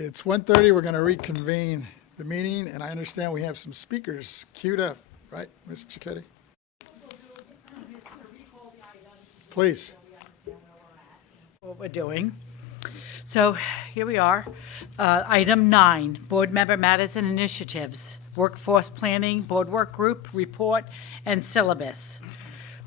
It's 1:30. We're going to reconvene the meeting, and I understand we have some speakers queued up, right, Ms. Cicchetti? Please. What we're doing. So here we are. Item 9, Board Member Matters and Initiatives, Workforce Planning, Board Work Group, Report, and Syllabus.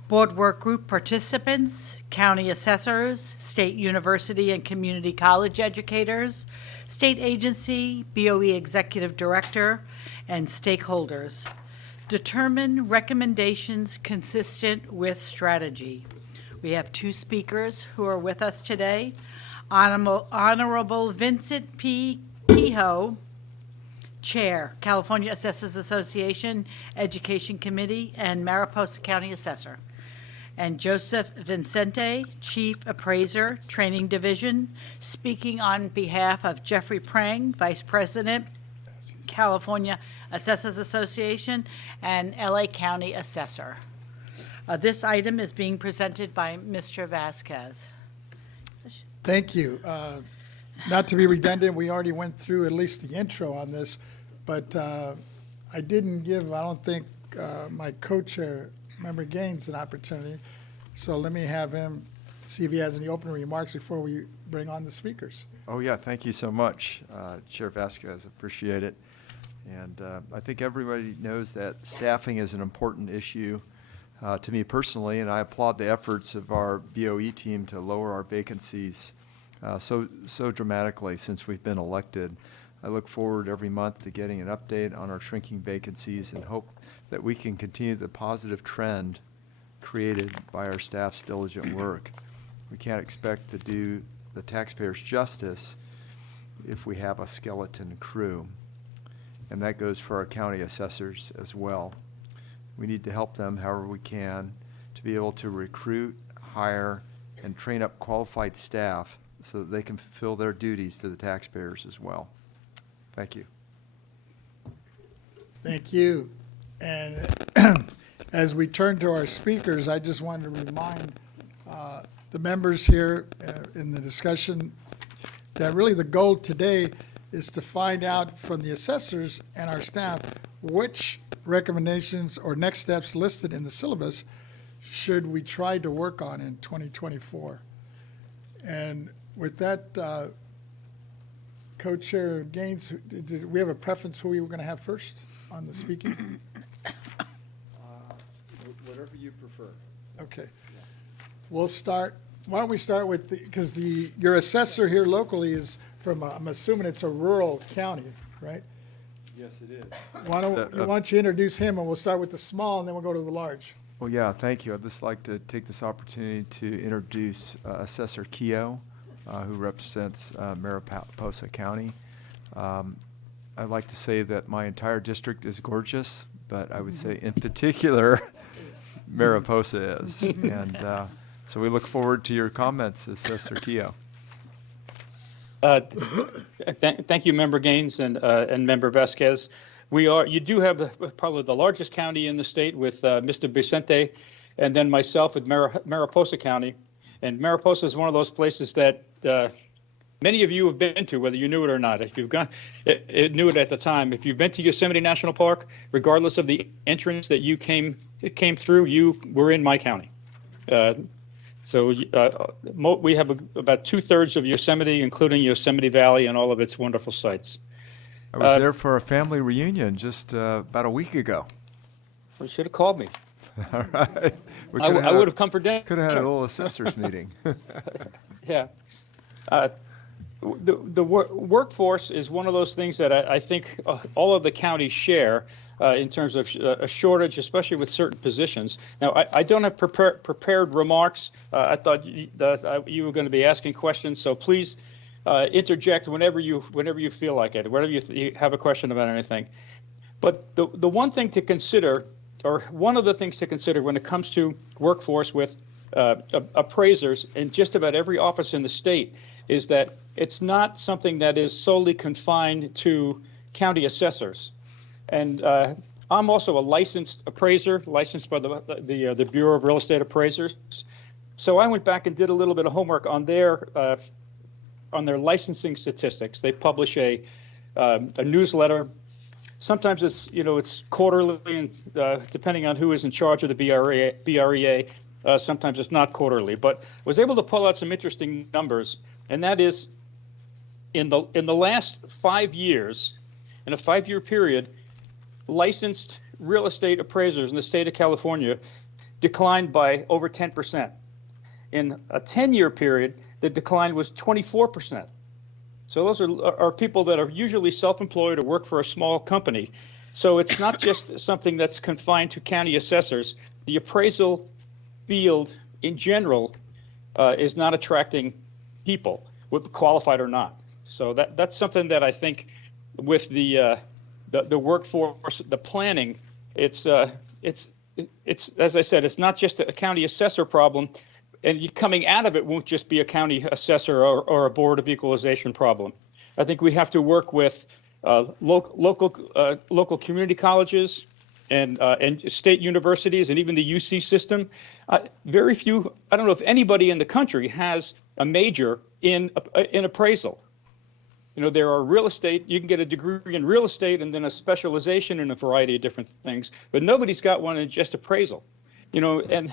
Board Work Group participants, county assessors, state university and community college educators, state agency, BoE executive director, and stakeholders. Determine recommendations consistent with strategy. We have 2 speakers who are with us today. Honorable Vincent P. Kehoe, Chair, California Assessors Association, Education Committee, and Mariposa County Assessor. And Joseph Vincente, Chief Appraiser, Training Division, speaking on behalf of Jeffrey Prang, Vice President, California Assessors Association, and LA County Assessor. This item is being presented by Mr. Vasquez. Thank you. Not to be redundant, we already went through at least the intro on this, but I didn't give, I don't think, my co-chair, Member Gaines, an opportunity. So let me have him see if he has any opening remarks before we bring on the speakers. Oh, yeah, thank you so much, Chair Vasquez. Appreciate it. And I think everybody knows that staffing is an important issue to me personally, and I applaud the efforts of our BoE team to lower our vacancies so dramatically since we've been elected. I look forward every month to getting an update on our shrinking vacancies and hope that we can continue the positive trend created by our staff's diligent work. We can't expect to do the taxpayers justice if we have a skeleton crew, and that goes for our county assessors as well. We need to help them however we can to be able to recruit, hire, and train up qualified staff so that they can fulfill their duties to the taxpayers as well. Thank you. Thank you. And as we turn to our speakers, I just wanted to remind the members here in the discussion that really the goal today is to find out from the assessors and our staff which recommendations or next steps listed in the syllabus should we try to work on in 2024. And with that, Co-Chair Gaines, did we have a preference who we were going to have first on the speaking? Whatever you prefer. Okay. We'll start. Why don't we start with because your assessor here locally is from, I'm assuming it's a rural county, right? Yes, it is. Why don't you introduce him, and we'll start with the small, and then we'll go to the large. Well, yeah, thank you. I'd just like to take this opportunity to introduce Assessor Kehoe, who represents Mariposa County. I'd like to say that my entire district is gorgeous, but I would say in particular, Mariposa is. And so we look forward to your comments, Assessor Kehoe. Thank you, Member Gaines and Member Vasquez. You do have probably the largest county in the state with Mr. Vicente, and then myself with Mariposa County. And Mariposa is one of those places that many of you have been to, whether you knew it or not. If you've gone, knew it at the time. If you've been to Yosemite National Park, regardless of the entrance that you came through, you were in my county. So we have about 2/3 of Yosemite, including Yosemite Valley and all of its wonderful sites. I was there for a family reunion just about a week ago. You should have called me. All right. I would have come for dinner. Could have had a little assessors meeting. Yeah. The workforce is one of those things that I think all of the counties share in terms of a shortage, especially with certain positions. Now, I don't have prepared remarks. I thought you were going to be asking questions, so please interject whenever you feel like it, whenever you have a question about anything. But the one thing to consider, or one of the things to consider when it comes to workforce with appraisers in just about every office in the state, is that it's not something that is solely confined to county assessors. And I'm also a licensed appraiser, licensed by the Bureau of Real Estate Appraisers. So I went back and did a little bit of homework on their on their licensing statistics. They publish a newsletter. Sometimes it's quarterly, and depending on who is in charge of the BREA, sometimes it's not quarterly. But was able to pull out some interesting numbers, and that is in the last 5 years, in a 5-year period, licensed real estate appraisers in the state of California declined by over 10%. In a 10-year period, the decline was 24%. So those are people that are usually self-employed or work for a small company. So it's not just something that's confined to county assessors. The appraisal field in general is not attracting people, qualified or not. So that's something that I think with the workforce, the planning, it's as I said, it's not just a county assessor problem, and coming out of it won't just be a county assessor or a board of equalization problem. I think we have to work with local community colleges and state universities and even the UC system. Very few, I don't know if anybody in the country has a major in appraisal. There are real estate, you can get a degree in real estate and then a specialization in a variety of different things, but nobody's got one in just appraisal. And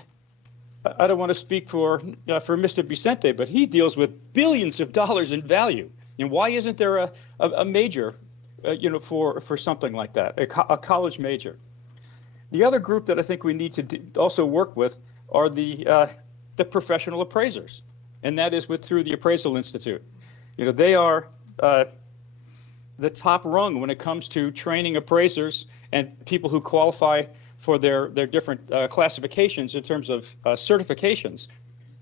I don't want to speak for Mr. Vicente, but he deals with billions of dollars in value. And why isn't there a major, for something like that, a college major? The other group that I think we need to also work with are the professional appraisers, and that is through the Appraisal Institute. They are the top rung when it comes to training appraisers and people who qualify for their different classifications in terms of certifications.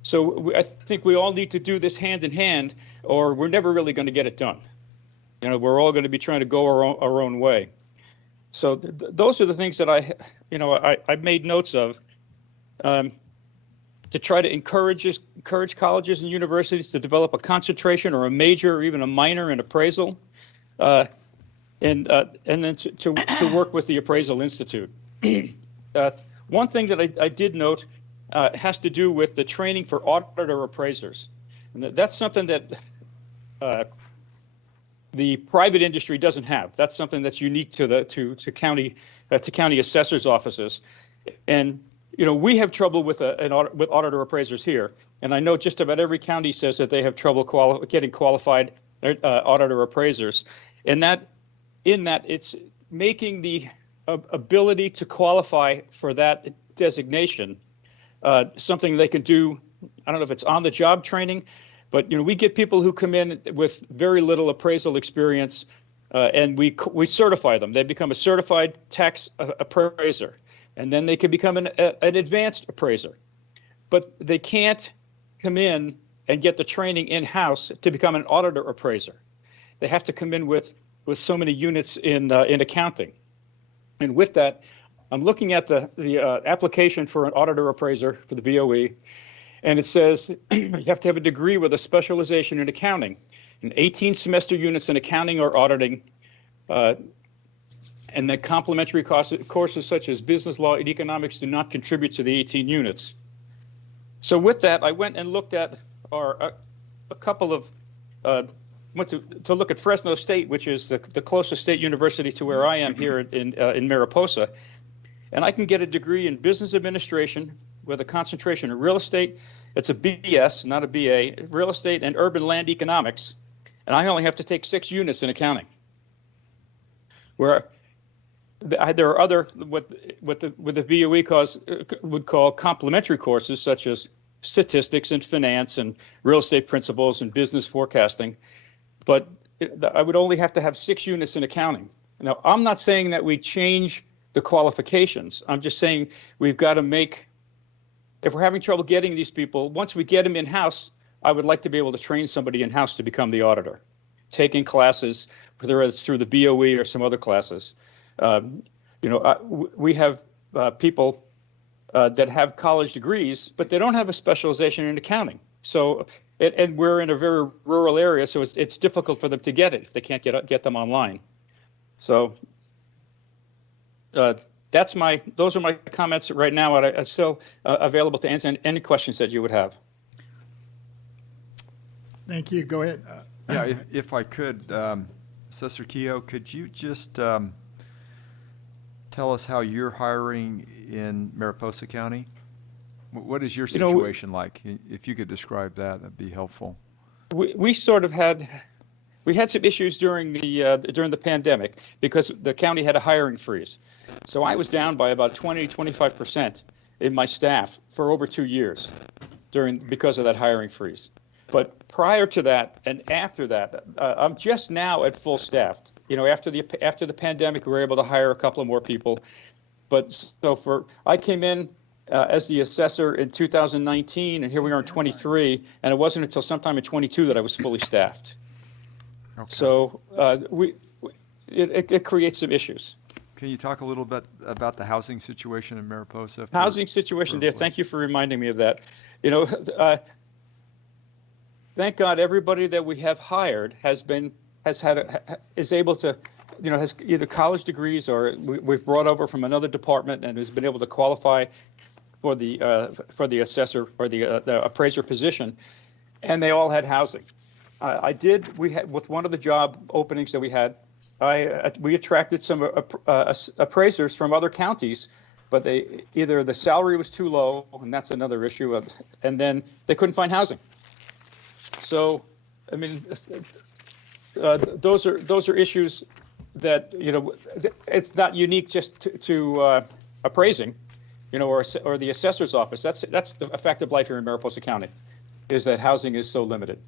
So I think we all need to do this hand in hand, or we're never really going to get it done. We're all going to be trying to go our own way. So those are the things that I made notes of to try to encourage colleges and universities to develop a concentration or a major or even a minor in appraisal, and then to work with the Appraisal Institute. One thing that I did note has to do with the training for auditor appraisers. And that's something that the private industry doesn't have. That's something that's unique to county assessors' offices. And we have trouble with auditor appraisers here. And I know just about every county says that they have trouble getting qualified auditor appraisers. And in that it's making the ability to qualify for that designation something they can do. I don't know if it's on the job training, but we get people who come in with very little appraisal experience, and we certify them. They become a certified tax appraiser, and then they can become an advanced appraiser. But they can't come in and get the training in-house to become an auditor appraiser. They have to come in with so many units in accounting. And with that, I'm looking at the application for an auditor appraiser for the BoE, and it says you have to have a degree with a specialization in accounting, and 18 semester units in accounting or auditing, and that complementary courses such as business law and economics do not contribute to the 18 units. So with that, I went and looked at a couple of went to look at Fresno State, which is the closest state university to where I am here in Mariposa. And I can get a degree in business administration with a concentration in real estate. It's a BS, not a BA, real estate and urban land economics. And I only have to take 6 units in accounting. Where there are other, what the BoE would call complementary courses, such as statistics and finance and real estate principles and business forecasting. But I would only have to have 6 units in accounting. Now, I'm not saying that we change the qualifications. I'm just saying we've got to if we're having trouble getting these people, once we get them in-house, I would like to be able to train somebody in-house to become the auditor, taking classes, whether it's through the BoE or some other classes. We have people that have college degrees, but they don't have a specialization in accounting. So, and we're in a very rural area, so it's difficult for them to get it if they can't get them online. So those are my comments right now. I'm still available to answer any questions that you would have. Thank you. Go ahead. Yeah, if I could, Assessor Keough, could you just tell us how you're hiring in Mariposa County? What is your You know, situation like? If you could describe that, that'd be helpful. we sort of had some issues during the pandemic because the county had a hiring freeze. So I was down by about 25% in my staff for over 2 years because of that hiring freeze. But prior to that and after that, I'm just now at full staff. You know, after the pandemic, we were able to hire a couple of more people. But so I came in as the assessor in 2019, and here we are in 23, and it wasn't until sometime in 22 that I was fully staffed. Okay. So it creates some issues. Can you talk a little bit about the housing situation in Mariposa? Housing situation there. Thank you for reminding me of that. You know, thank God everybody that we have hired is able to, you know, has either college degrees or we've brought over from another department and has been able to qualify for the assessor or the appraiser position, and they all had housing. We had with one of the job openings that we had, we attracted some appraisers from other counties, but either the salary was too low, and that's another issue, and then they couldn't find housing. So, I mean, those are issues that, you know, it's not unique just to appraising, you know, or the assessor's office. That's the fact of life here in Mariposa County, is that housing is so limited.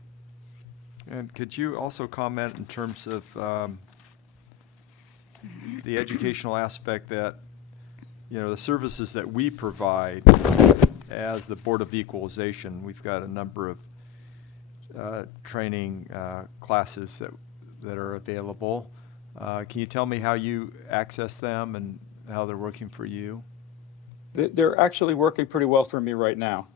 And could you also comment in terms of the educational aspect that, you know, the services that we provide as the Board of Equalization? We've got a number of training classes that are available. Can you tell me how you access them and how they're working for you? They're actually working pretty well for me right now.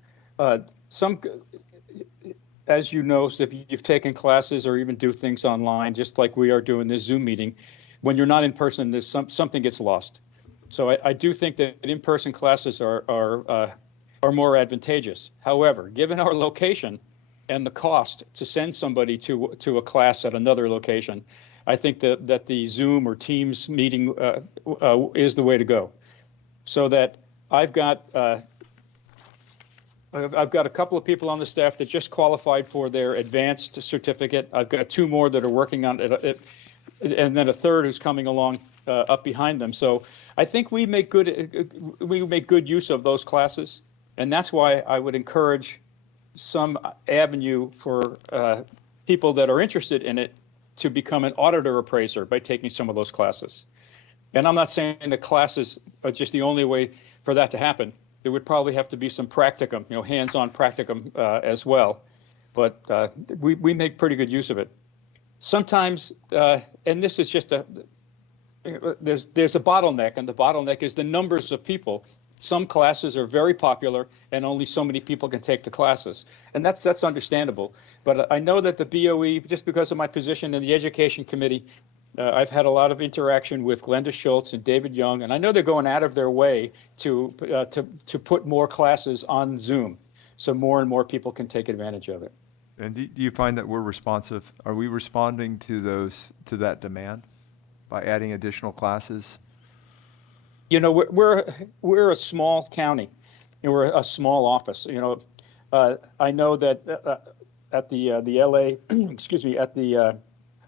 As you know, if you've taken classes or even do things online, just like we are doing this Zoom meeting, when you're not in person, there's something gets lost. So I do think that in-person classes are more advantageous. However, given our location and the cost to send somebody to a class at another location, I think that the Zoom or Teams meeting is the way to go. So that I've got a couple of people on the staff that just qualified for their advanced certificate. I've got 2 more that are working on it, and then a third who's coming along up behind them. So I think we make good use of those classes, and that's why I would encourage some avenue for people that are interested in it to become an auditor appraiser by taking some of those classes. And I'm not saying the classes are just the only way for that to happen. There would probably have to be some practicum, you know, hands-on practicum as well. But we make pretty good use of it. Sometimes, and this is just there's a bottleneck, and the bottleneck is the numbers of people. Some classes are very popular, and only so many people can take the classes, and that's understandable. But I know that the BoE, just because of my position in the Education Committee, I've had a lot of interaction with Glenda Schultz and David Young, and I know they're going out of their way to put more classes on Zoom, so more and more people can take advantage of it. And do you find that we're responsive? Are we responding to that demand by adding additional classes? You know, we're a small county, and we're a small office. You know, I know that at the LA, excuse me, at the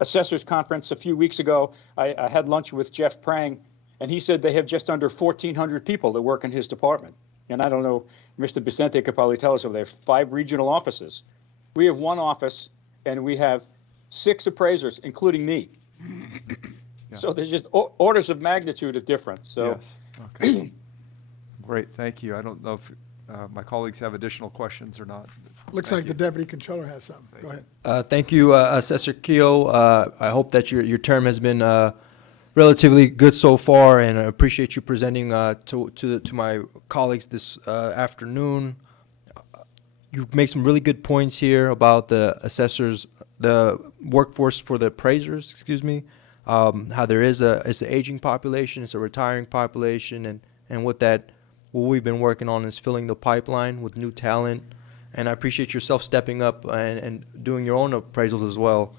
assessors conference a few weeks ago, I had lunch with Jeff Prang, and he said they have just under 1,400 people that work in his department. And I don't know, Mr. Vicente could probably tell us over there, 5 regional offices. We have 1 office, and we have 6 appraisers, including me. Yeah. So there's just orders of magnitude of difference. So. Yes. Okay. Great. Thank you. I don't know if my colleagues have additional questions or not. Looks like the Deputy Controller has something. Go ahead. Thank you, Assessor Keough. I hope that your term has been relatively good so far, and I appreciate you presenting to my colleagues this afternoon. You make some really good points here about the assessors, the workforce for the appraisers, excuse me, how there is it's an aging population, it's a retiring population, and what we've been working on is filling the pipeline with new talent and I appreciate yourself stepping up and doing your own appraisals as well.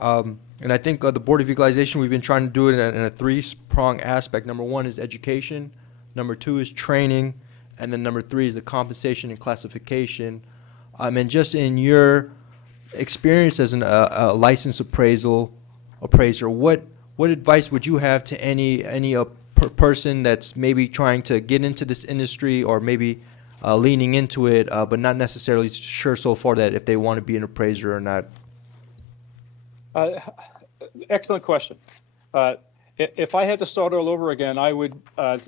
And I think the Board of Equalization, we've been trying to do it in a three-prong aspect. Number one is education, number two is training, and then number three is the compensation and classification. And just in your experience as a licensed appraiser, what advice would you have to any person that's maybe trying to get into this industry or maybe leaning into it, but not necessarily sure so far that if they want to be an appraiser or not? Excellent question. If I had to start all over again, I would I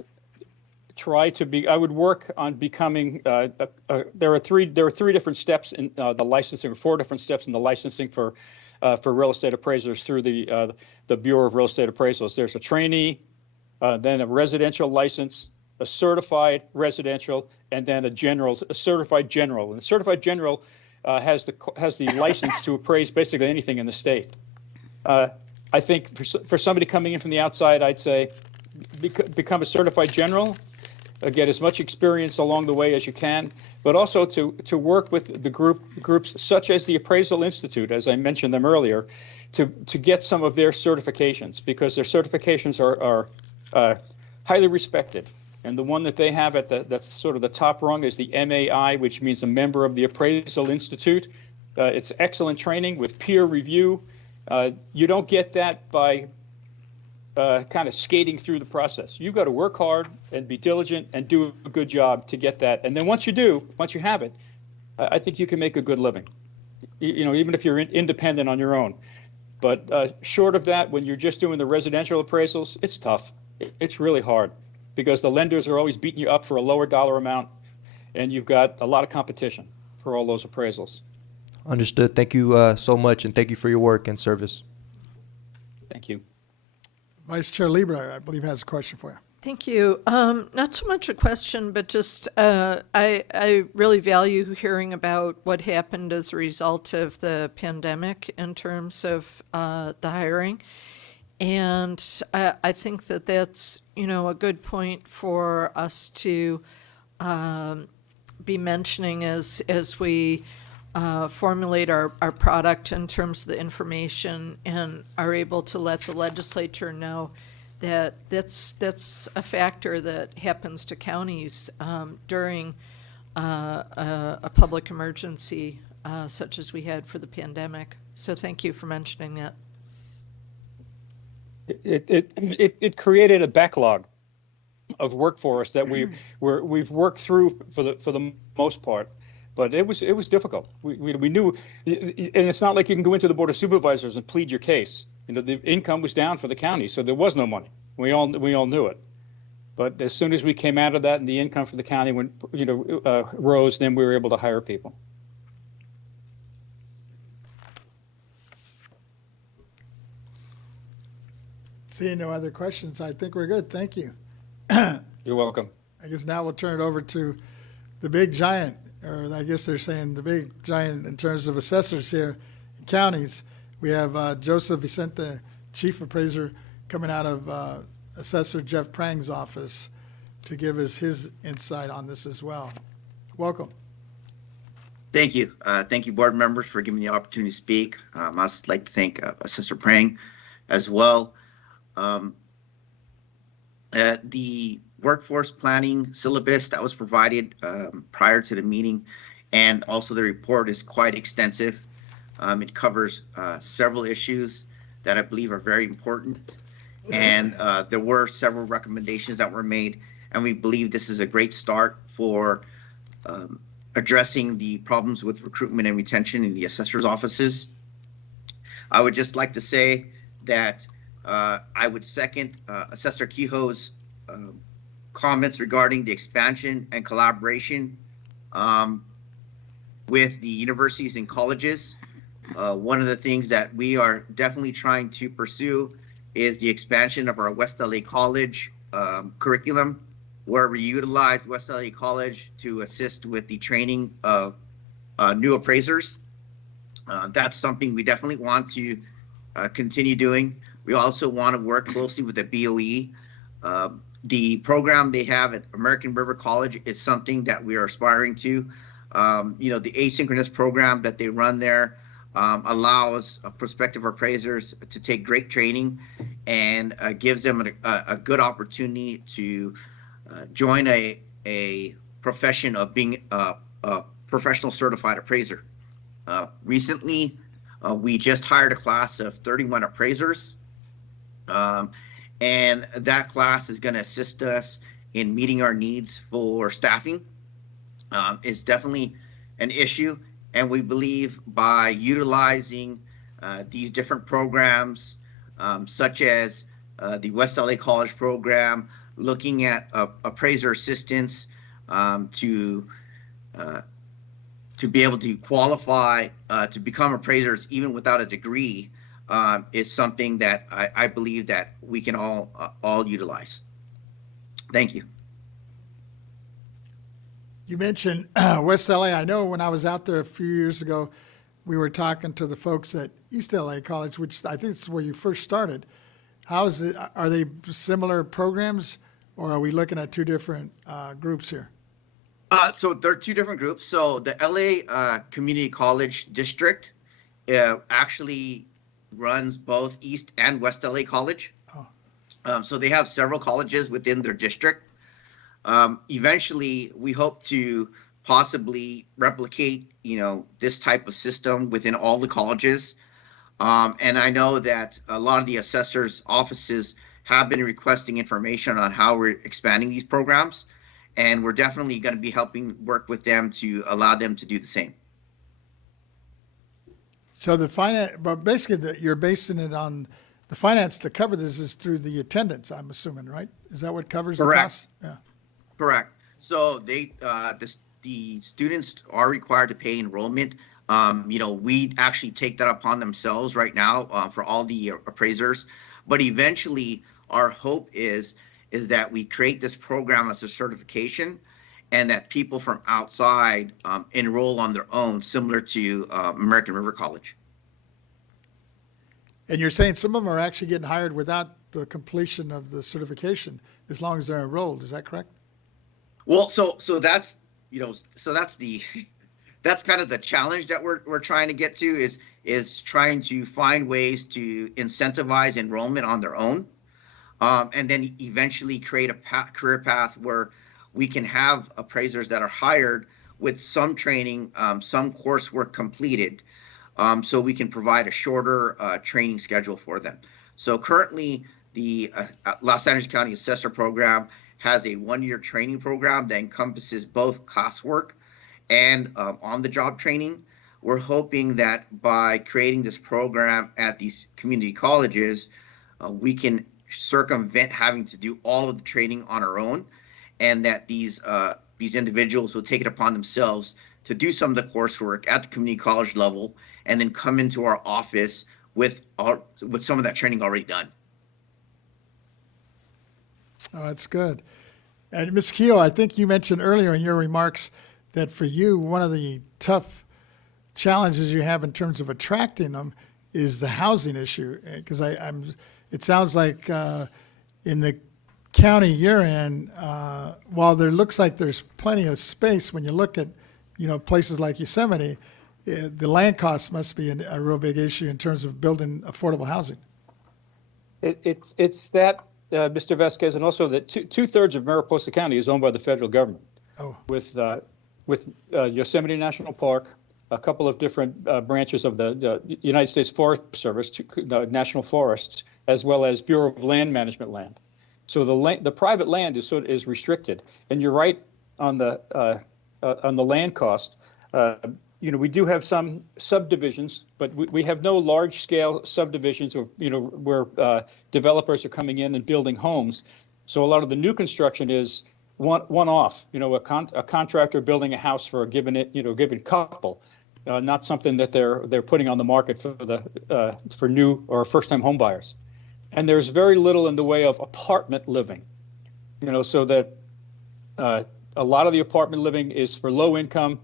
would work on becoming. There are three different steps in the licensing, or four different steps in the licensing for real estate appraisers through the Bureau of Real Estate Appraisals. There's a trainee, then a residential license, a certified residential, and then a certified general. And the certified general has the license to appraise basically anything in the state. I think for somebody coming in from the outside, I'd say become a certified general, get as much experience along the way as you can, but also to work with the groups such as the Appraisal Institute, as I mentioned them earlier, to get some of their certifications, because their certifications are highly respected. And the one that they have that's sort of the top rung is the MAI, which means a member of the Appraisal Institute. It's excellent training with peer review. You don't get that by kind of skating through the process. You've got to work hard and be diligent and do a good job to get that. And then once you have it, I think you can make a good living, even if you're independent on your own. But short of that, when you're just doing the residential appraisals, it's tough. It's really hard because the lenders are always beating you up for a lower dollar amount, and you've got a lot of competition for all those appraisals. Understood. Thank you so much, and thank you for your work and service. Thank you. Vice Chair Lieber, I believe, has a question for you. Thank you. Not so much a question, but just I really value hearing about what happened as a result of the pandemic in terms of the hiring. And I think that that's, a good point for us to be mentioning as we formulate our product in terms of the information and are able to let the legislature know that that's a factor that happens to counties during a public emergency such as we had for the pandemic. So thank you for mentioning that. It created a backlog of work for us that we've worked through for the most part, but it was difficult. We knew, and it's not like you can go into the Board of Supervisors and plead your case. The income was down for the county, so there was no money. We all knew it. But as soon as we came out of that and the income for the county rose, then we were able to hire people. Seeing no other questions, I think we're good. Thank you. You're welcome. I guess now we'll turn it over to the big giant, or I guess they're saying the big giant in terms of assessors here in counties. We have Joseph Vicente, Chief Appraiser, coming out of Assessor Jeff Prang's office to give us his insight on this as well. Welcome. Thank you. Thank you, board members, for giving me the opportunity to speak. I'd also like to thank Assessor Prang as well. The workforce planning syllabus that was provided prior to the meeting and also the report is quite extensive. It covers several issues that I believe are very important. And there were several recommendations that were made, and we believe this is a great start for addressing the problems with recruitment and retention in the assessor's offices. I would just like to say that I would second Assessor Kehoe's comments regarding the expansion and collaboration with the universities and colleges. One of the things that we are definitely trying to pursue is the expansion of our West LA College curriculum, where we utilize West LA College to assist with the training of new appraisers. That's something we definitely want to continue doing. We also want to work closely with the BoE. The program they have at American River College is something that we are aspiring to. The asynchronous program that they run there allows prospective appraisers to take great training and gives them a good opportunity to join a profession of being a professional certified appraiser. Recently, we just hired a class of 31 appraisers, and that class is going to assist us in meeting our needs for staffing. It's definitely an issue, and we believe by utilizing these different programs, such as the West LA College program, looking at appraiser assistance to be able to qualify to become appraisers even without a degree is something that I believe that we can all utilize. Thank you. You mentioned West LA. I know when I was out there a few years ago, we were talking to the folks at East LA College, which I think is where you first started. How is it? Are they similar programs, or are we looking at two different groups here? So there are two different groups. So the LA Community College District actually runs both East and West LA College. Oh. So they have several colleges within their district. Eventually, we hope to possibly replicate, this type of system within all the colleges. And I know that a lot of the assessors' offices have been requesting information on how we're expanding these programs. And we're definitely going to be helping work with them to allow them to do the same. So the finance, but basically you're basing it on the finance to cover this is through the attendance, I'm assuming, right? Is that what covers the Correct. cost? Yeah. Correct. So the students are required to pay enrollment. We actually take that upon themselves right now for all the appraisers. But eventually, our hope is that we create this program as a certification, and that people from outside enroll on their own, similar to American River College. And you're saying some of them are actually getting hired without the completion of the certification, as long as they're enrolled. Is that correct? Well, so that's that's kind of the challenge that we're trying to get to is trying to find ways to incentivize enrollment on their own, and then eventually create a career path where we can have appraisers that are hired with some training, some coursework completed, so we can provide a shorter training schedule for them. So currently, the Los Angeles County Assessor Program has a 1-year training program that encompasses both classwork and on-the-job training. We're hoping that by creating this program at these community colleges, we can circumvent having to do all of the training on our own, and that these individuals will take it upon themselves to do some of the coursework at the community college level, and then come into our office with some of that training already done. Oh, that's good. And Ms. Keogh, I think you mentioned earlier in your remarks that for you, one of the tough challenges you have in terms of attracting them is the housing issue. Because it sounds like in the county you're in, while there looks like there's plenty of space, when you look at, places like Yosemite, the land costs must be a real big issue in terms of building affordable housing. It's that, Mr. Vasquez, and also that two-thirds of Mariposa County is owned by the federal government. Oh. With Yosemite National Park, a couple of different branches of the United States Forest Service, national forests, as well as Bureau of Land Management land. So the private land is restricted. And you're right on the land cost. We do have some subdivisions, but we have no large-scale subdivisions or, where developers are coming in and building homes. So a lot of the new construction is one-off, a contractor building a house for a given couple, not something that they're putting on the market for new or first-time home buyers. And there's very little in the way of apartment living, so that a lot of the apartment living is for low income,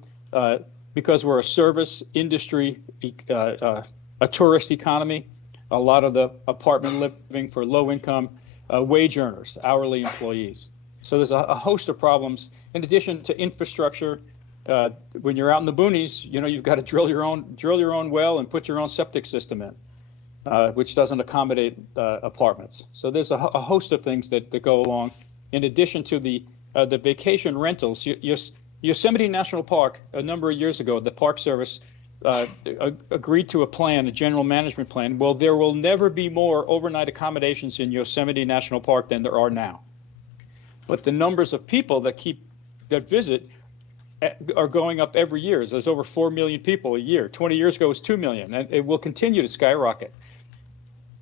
because we're a service industry, a tourist economy. A lot of the apartment living for low income wage earners, hourly employees. So there's a host of problems in addition to infrastructure, When you're out in the boonies, you've got to drill your own well and put your own septic system in, which doesn't accommodate apartments. So there's a host of things that go along. In addition to the vacation rentals, Yosemite National Park, a number of years ago, the Park Service agreed to a general management plan. Well, there will never be more overnight accommodations in Yosemite National Park than there are now. But the numbers of people that visit are going up every year. There's over 4 million people a year. 20 years ago it was 2 million, and it will continue to skyrocket.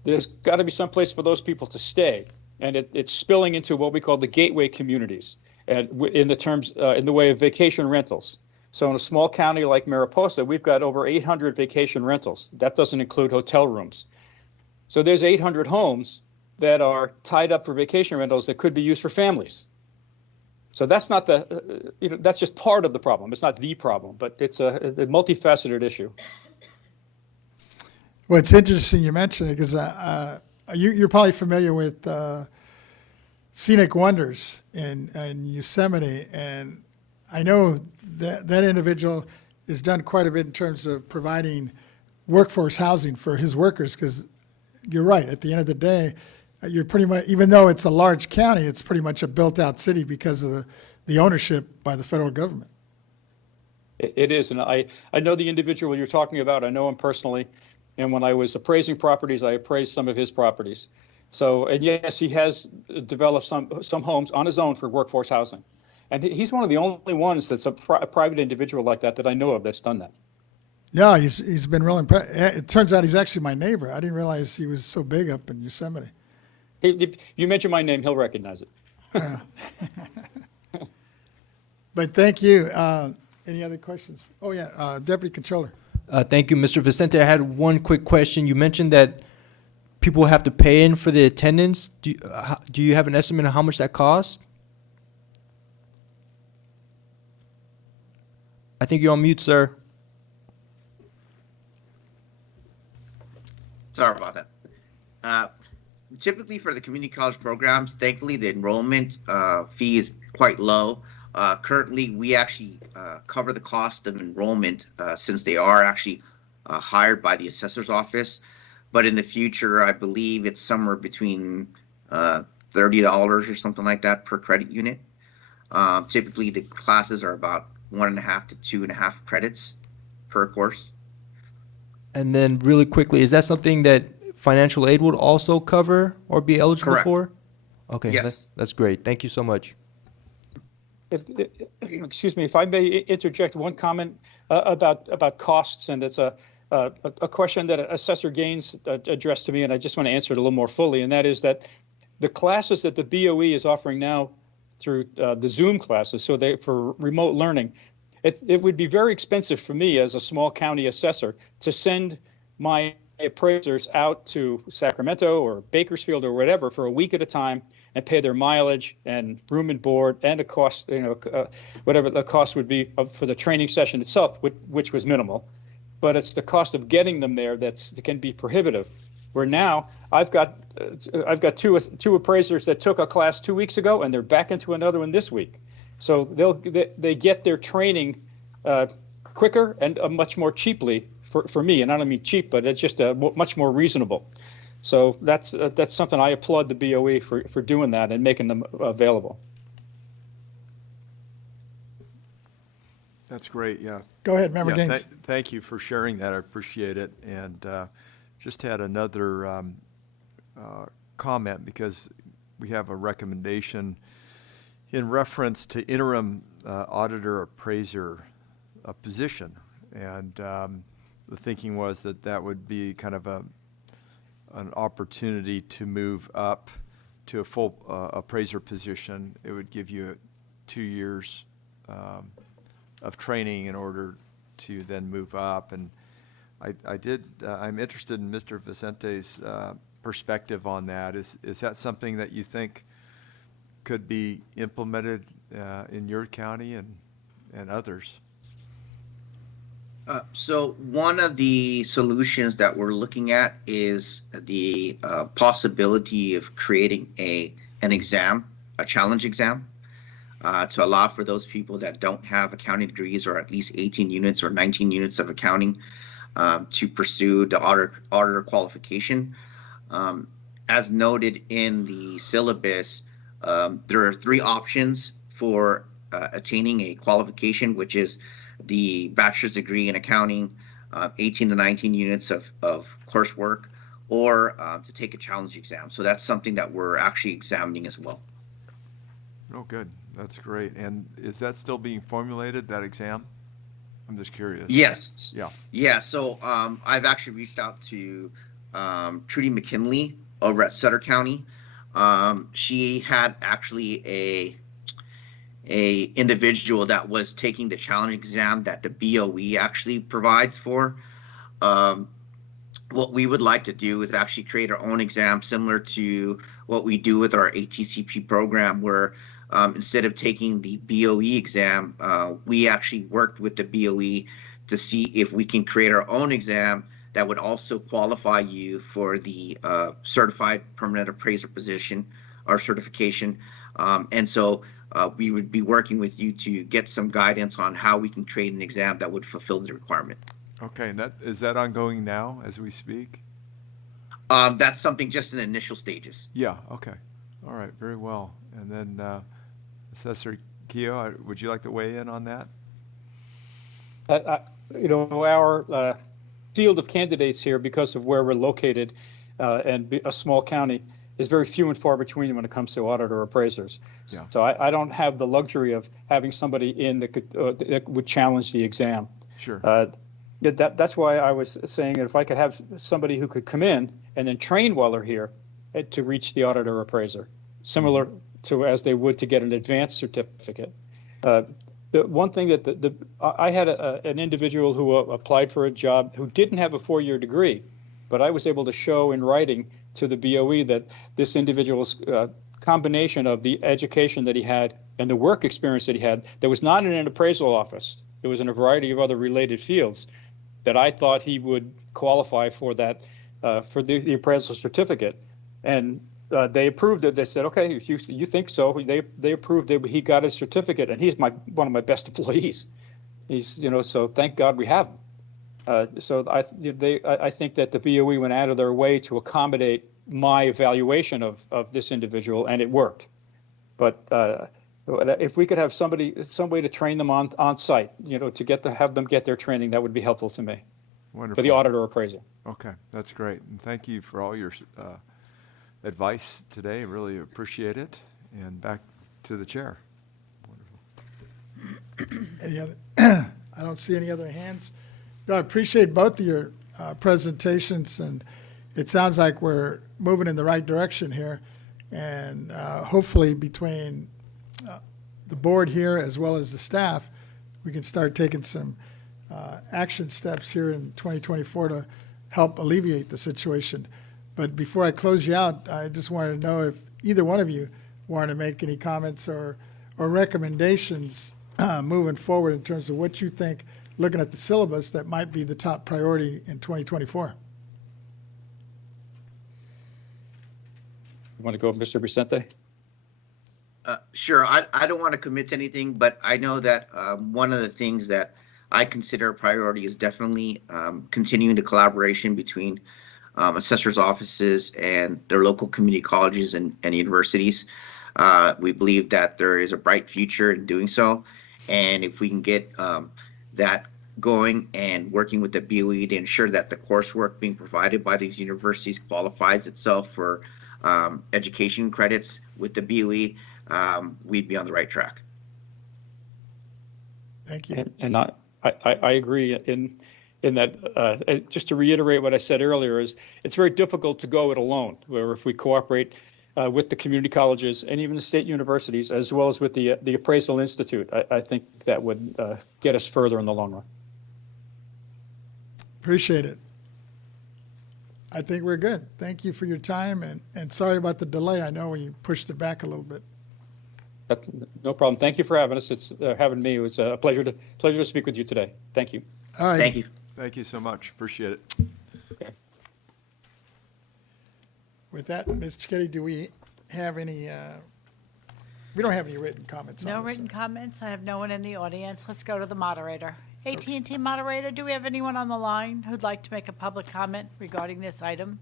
There's got to be some place for those people to stay, and it's spilling into what we call the gateway communities, and in the way of vacation rentals. So in a small county like Mariposa, we've got over 800 vacation rentals. That doesn't include hotel rooms. So there's 800 homes that are tied up for vacation rentals that could be used for families. So that's not that's just part of the problem. It's not the problem, but it's a multifaceted issue. Well, it's interesting you mentioned it because you're probably familiar with Scenic Wonders in Yosemite, and I know that individual has done quite a bit in terms of providing workforce housing for his workers, because you're right, at the end of the day, you're pretty much, even though it's a large county, it's pretty much a built-out city because of the ownership by the federal government. It is, and I know the individual you're talking about. I know him personally, and when I was appraising properties, I appraised some of his properties. So, and yes, he has developed some homes on his own for workforce housing. And he's one of the only ones that's a private individual like that I know of that's done that. Yeah, he's been real impressed. It turns out he's actually my neighbor. I didn't realize he was so big up in Yosemite. If you mention my name, he'll recognize it. But thank you. Any other questions? Oh, yeah, Deputy Controller. Thank you, Mr. Vicente. I had one quick question. You mentioned that people have to pay in for the attendance. Do you have an estimate of how much that costs? I think you're on mute, sir. Sorry about that. Typically for the community college programs, thankfully the enrollment fee is quite low. Currently, we actually cover the cost of enrollment since they are actually hired by the assessor's office. But in the future, I believe it's somewhere between $30 or something like that per credit unit. Typically, the classes are about 1.5 to 2.5 credits per course. And then really quickly, is that something that financial aid would also cover or be eligible Correct. for? Okay, Yes. that's great. Thank you so much. Excuse me, if I may interject one comment about costs, and it's a question that Assessor Gaines addressed to me, and I just want to answer it a little more fully, and that is that the classes that the BoE is offering now through the Zoom classes, so for remote learning, it would be very expensive for me as a small county assessor to send my appraisers out to Sacramento or Bakersfield or whatever for a week at a time and pay their mileage and room and board and a cost, whatever the cost would be for the training session itself, which was minimal. But it's the cost of getting them there that can be prohibitive. Where now I've got two appraisers that took a class 2 weeks ago and they're back into another one this week. So they get their training quicker and much more cheaply for me. And I don't mean cheap, but it's just much more reasonable. So that's something I applaud the BoE for doing that and making them available. That's great, yeah. Go ahead, Member Yeah, Gaines. thank you for sharing that. I appreciate it. And just had another comment, because we have a recommendation in reference to interim auditor appraiser position. And the thinking was that would be kind of an opportunity to move up to a full appraiser position. It would give you 2 years of training in order to then move up. And I'm interested in Mr. Vicente's perspective on that. Is that something that you think could be implemented in your county and others? So one of the solutions that we're looking at is the possibility of creating an exam, a challenge exam. to allow for those people that don't have accounting degrees or at least 18 units or 19 units of accounting to pursue the auditor qualification. As noted in the syllabus, there are 3 options for attaining a qualification, which is the bachelor's degree in accounting, 18 to 19 units of coursework, or to take a challenge exam. So that's something that we're actually examining as well. Oh, good. That's great. And is that still being formulated, that exam? I'm just curious. Yes. Yeah. Yeah. So I've actually reached out to Trudy McKinley over at Sutter County. She had actually a individual that was taking the challenge exam that the BoE actually provides for. What we would like to do is actually create our own exam similar to what we do with our ATCP program, where instead of taking the BoE exam, we actually worked with the BoE to see if we can create our own exam that would also qualify you for the certified permanent appraiser position or certification. And so we would be working with you to get some guidance on how we can create an exam that would fulfill the requirement. Okay, and is that ongoing now as we speak? That's something just in the initial stages. Yeah, okay. All right, very well. And then Assessor Keogh, would you like to weigh in on that? Our field of candidates here, because of where we're located and a small county, is very few and far between when it comes to auditor appraisers. Yeah. So I don't have the luxury of having somebody in that would challenge the exam. Sure. That's why I was saying that if I could have somebody who could come in and then train while they're here to reach the auditor appraiser, similar to as they would to get an advanced certificate. The one thing that I had an individual who applied for a job who didn't have a 4-year degree, but I was able to show in writing to the BoE that this individual's combination of the education that he had and the work experience that he had, that was not in an appraisal office, it was in a variety of other related fields, that I thought he would qualify for that, for the appraisal certificate. And they approved it. They said, okay, if you think so, they approved it. He got his certificate, and he's one of my best employees. He's, so thank God we have him. So I think that the BoE went out of their way to accommodate my evaluation of this individual, and it worked. But if we could have some way to train them on site, to have them get their training, that would be helpful to me. Wonderful. For the auditor appraiser. Okay, that's great. And thank you for all your advice today. Really appreciate it. And back to the chair. Wonderful. Any other, I don't see any other hands. No, I appreciate both of your presentations, and it sounds like we're moving in the right direction here. And hopefully between the board here as well as the staff, we can start taking some action steps here in 2024 to help alleviate the situation. But before I close you out, I just wanted to know if either one of you wanted to make any comments or recommendations moving forward in terms of what you think, looking at the syllabus, that might be the top priority in 2024. You want to go, Mr. Vicente? Sure. I don't want to commit to anything, but I know that one of the things that I consider a priority is definitely continuing the collaboration between assessors' offices and their local community colleges and universities. We believe that there is a bright future in doing so. And if we can get that going and working with the BoE to ensure that the coursework being provided by these universities qualifies itself for education credits with the BoE, we'd be on the right track. Thank you. And I agree in that. Just to reiterate what I said earlier, is it's very difficult to go it alone. Where if we cooperate with the community colleges and even the state universities, as well as with the Appraisal Institute, I think that would get us further in the long run. Appreciate it. I think we're good. Thank you for your time, and sorry about the delay. I know we pushed it back a little bit. That's no problem. Thank you for having us. It's having me. It was a pleasure to speak with you today. Thank you. All right. Thank you. Thank you so much. Appreciate it. Okay. With that, Ms. Cicchetti, do we have any We don't have any written comments on No this. written comments. I have no one in the audience. Let's go to the moderator. AT&T moderator, do we have anyone on the line who'd like to make a public comment regarding this item?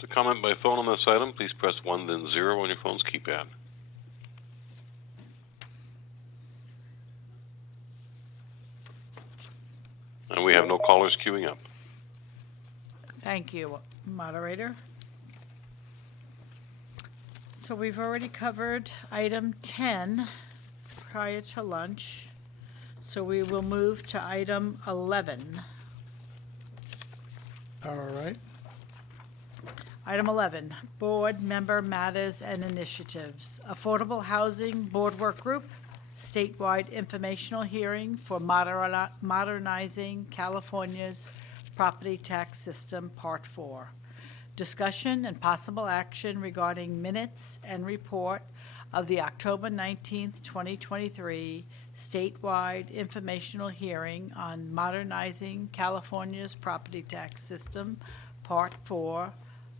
To comment by phone on this item, please press 1 then 0 on your phone's keypad. And we have no callers queuing up. Thank you, moderator. So we've already covered item 10 prior to lunch. So we will move to item 11. All right. Item 11, board member matters and initiatives. Affordable Housing Board Work Group, statewide informational hearing for modernizing California's property tax system, Part 4. Discussion and possible action regarding minutes and report of the October 19th, 2023 statewide informational hearing on modernizing California's property tax system, Part 4,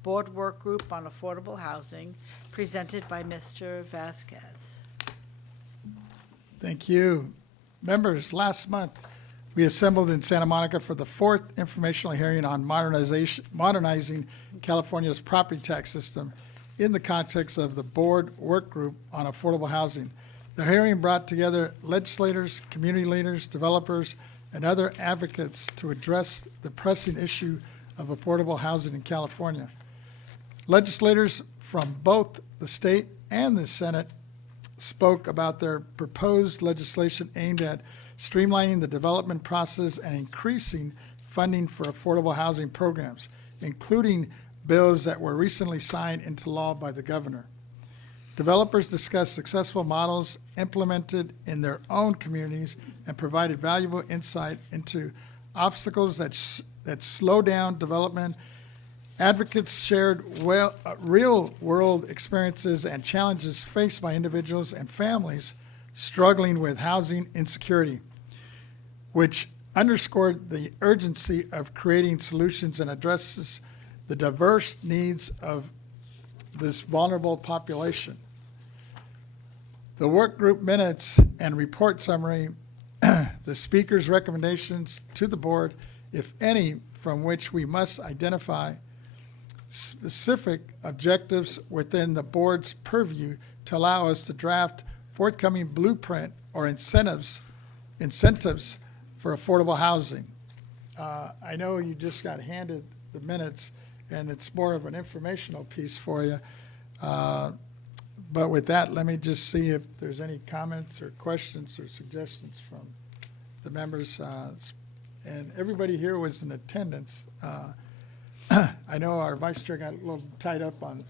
Board Work Group on Affordable Housing, presented by Mr. Vasquez. Thank you. Members, last month, we assembled in Santa Monica for the 4th informational hearing on modernizing California's property tax system in the context of the Board Work Group on Affordable Housing. The hearing brought together legislators, community leaders, developers, and other advocates to address the pressing issue of affordable housing in California. Legislators from both the state and the Senate spoke about their proposed legislation aimed at streamlining the development process and increasing funding for affordable housing programs, including bills that were recently signed into law by the governor. Developers discussed successful models implemented in their own communities and provided valuable insight into obstacles that slow down development. Advocates shared real-world experiences and challenges faced by individuals and families struggling with housing insecurity, which underscored the urgency of creating solutions and addresses the diverse needs of this vulnerable population. The work group minutes and report summary, the speaker's recommendations to the board, if any, from which we must identify specific objectives within the board's purview to allow us to draft forthcoming blueprint or incentives for affordable housing. I know you just got handed the minutes, and it's more of an informational piece for you. But with that, let me just see if there's any comments or questions or suggestions from the members. And everybody here was in attendance. I know our vice chair got a little tied up on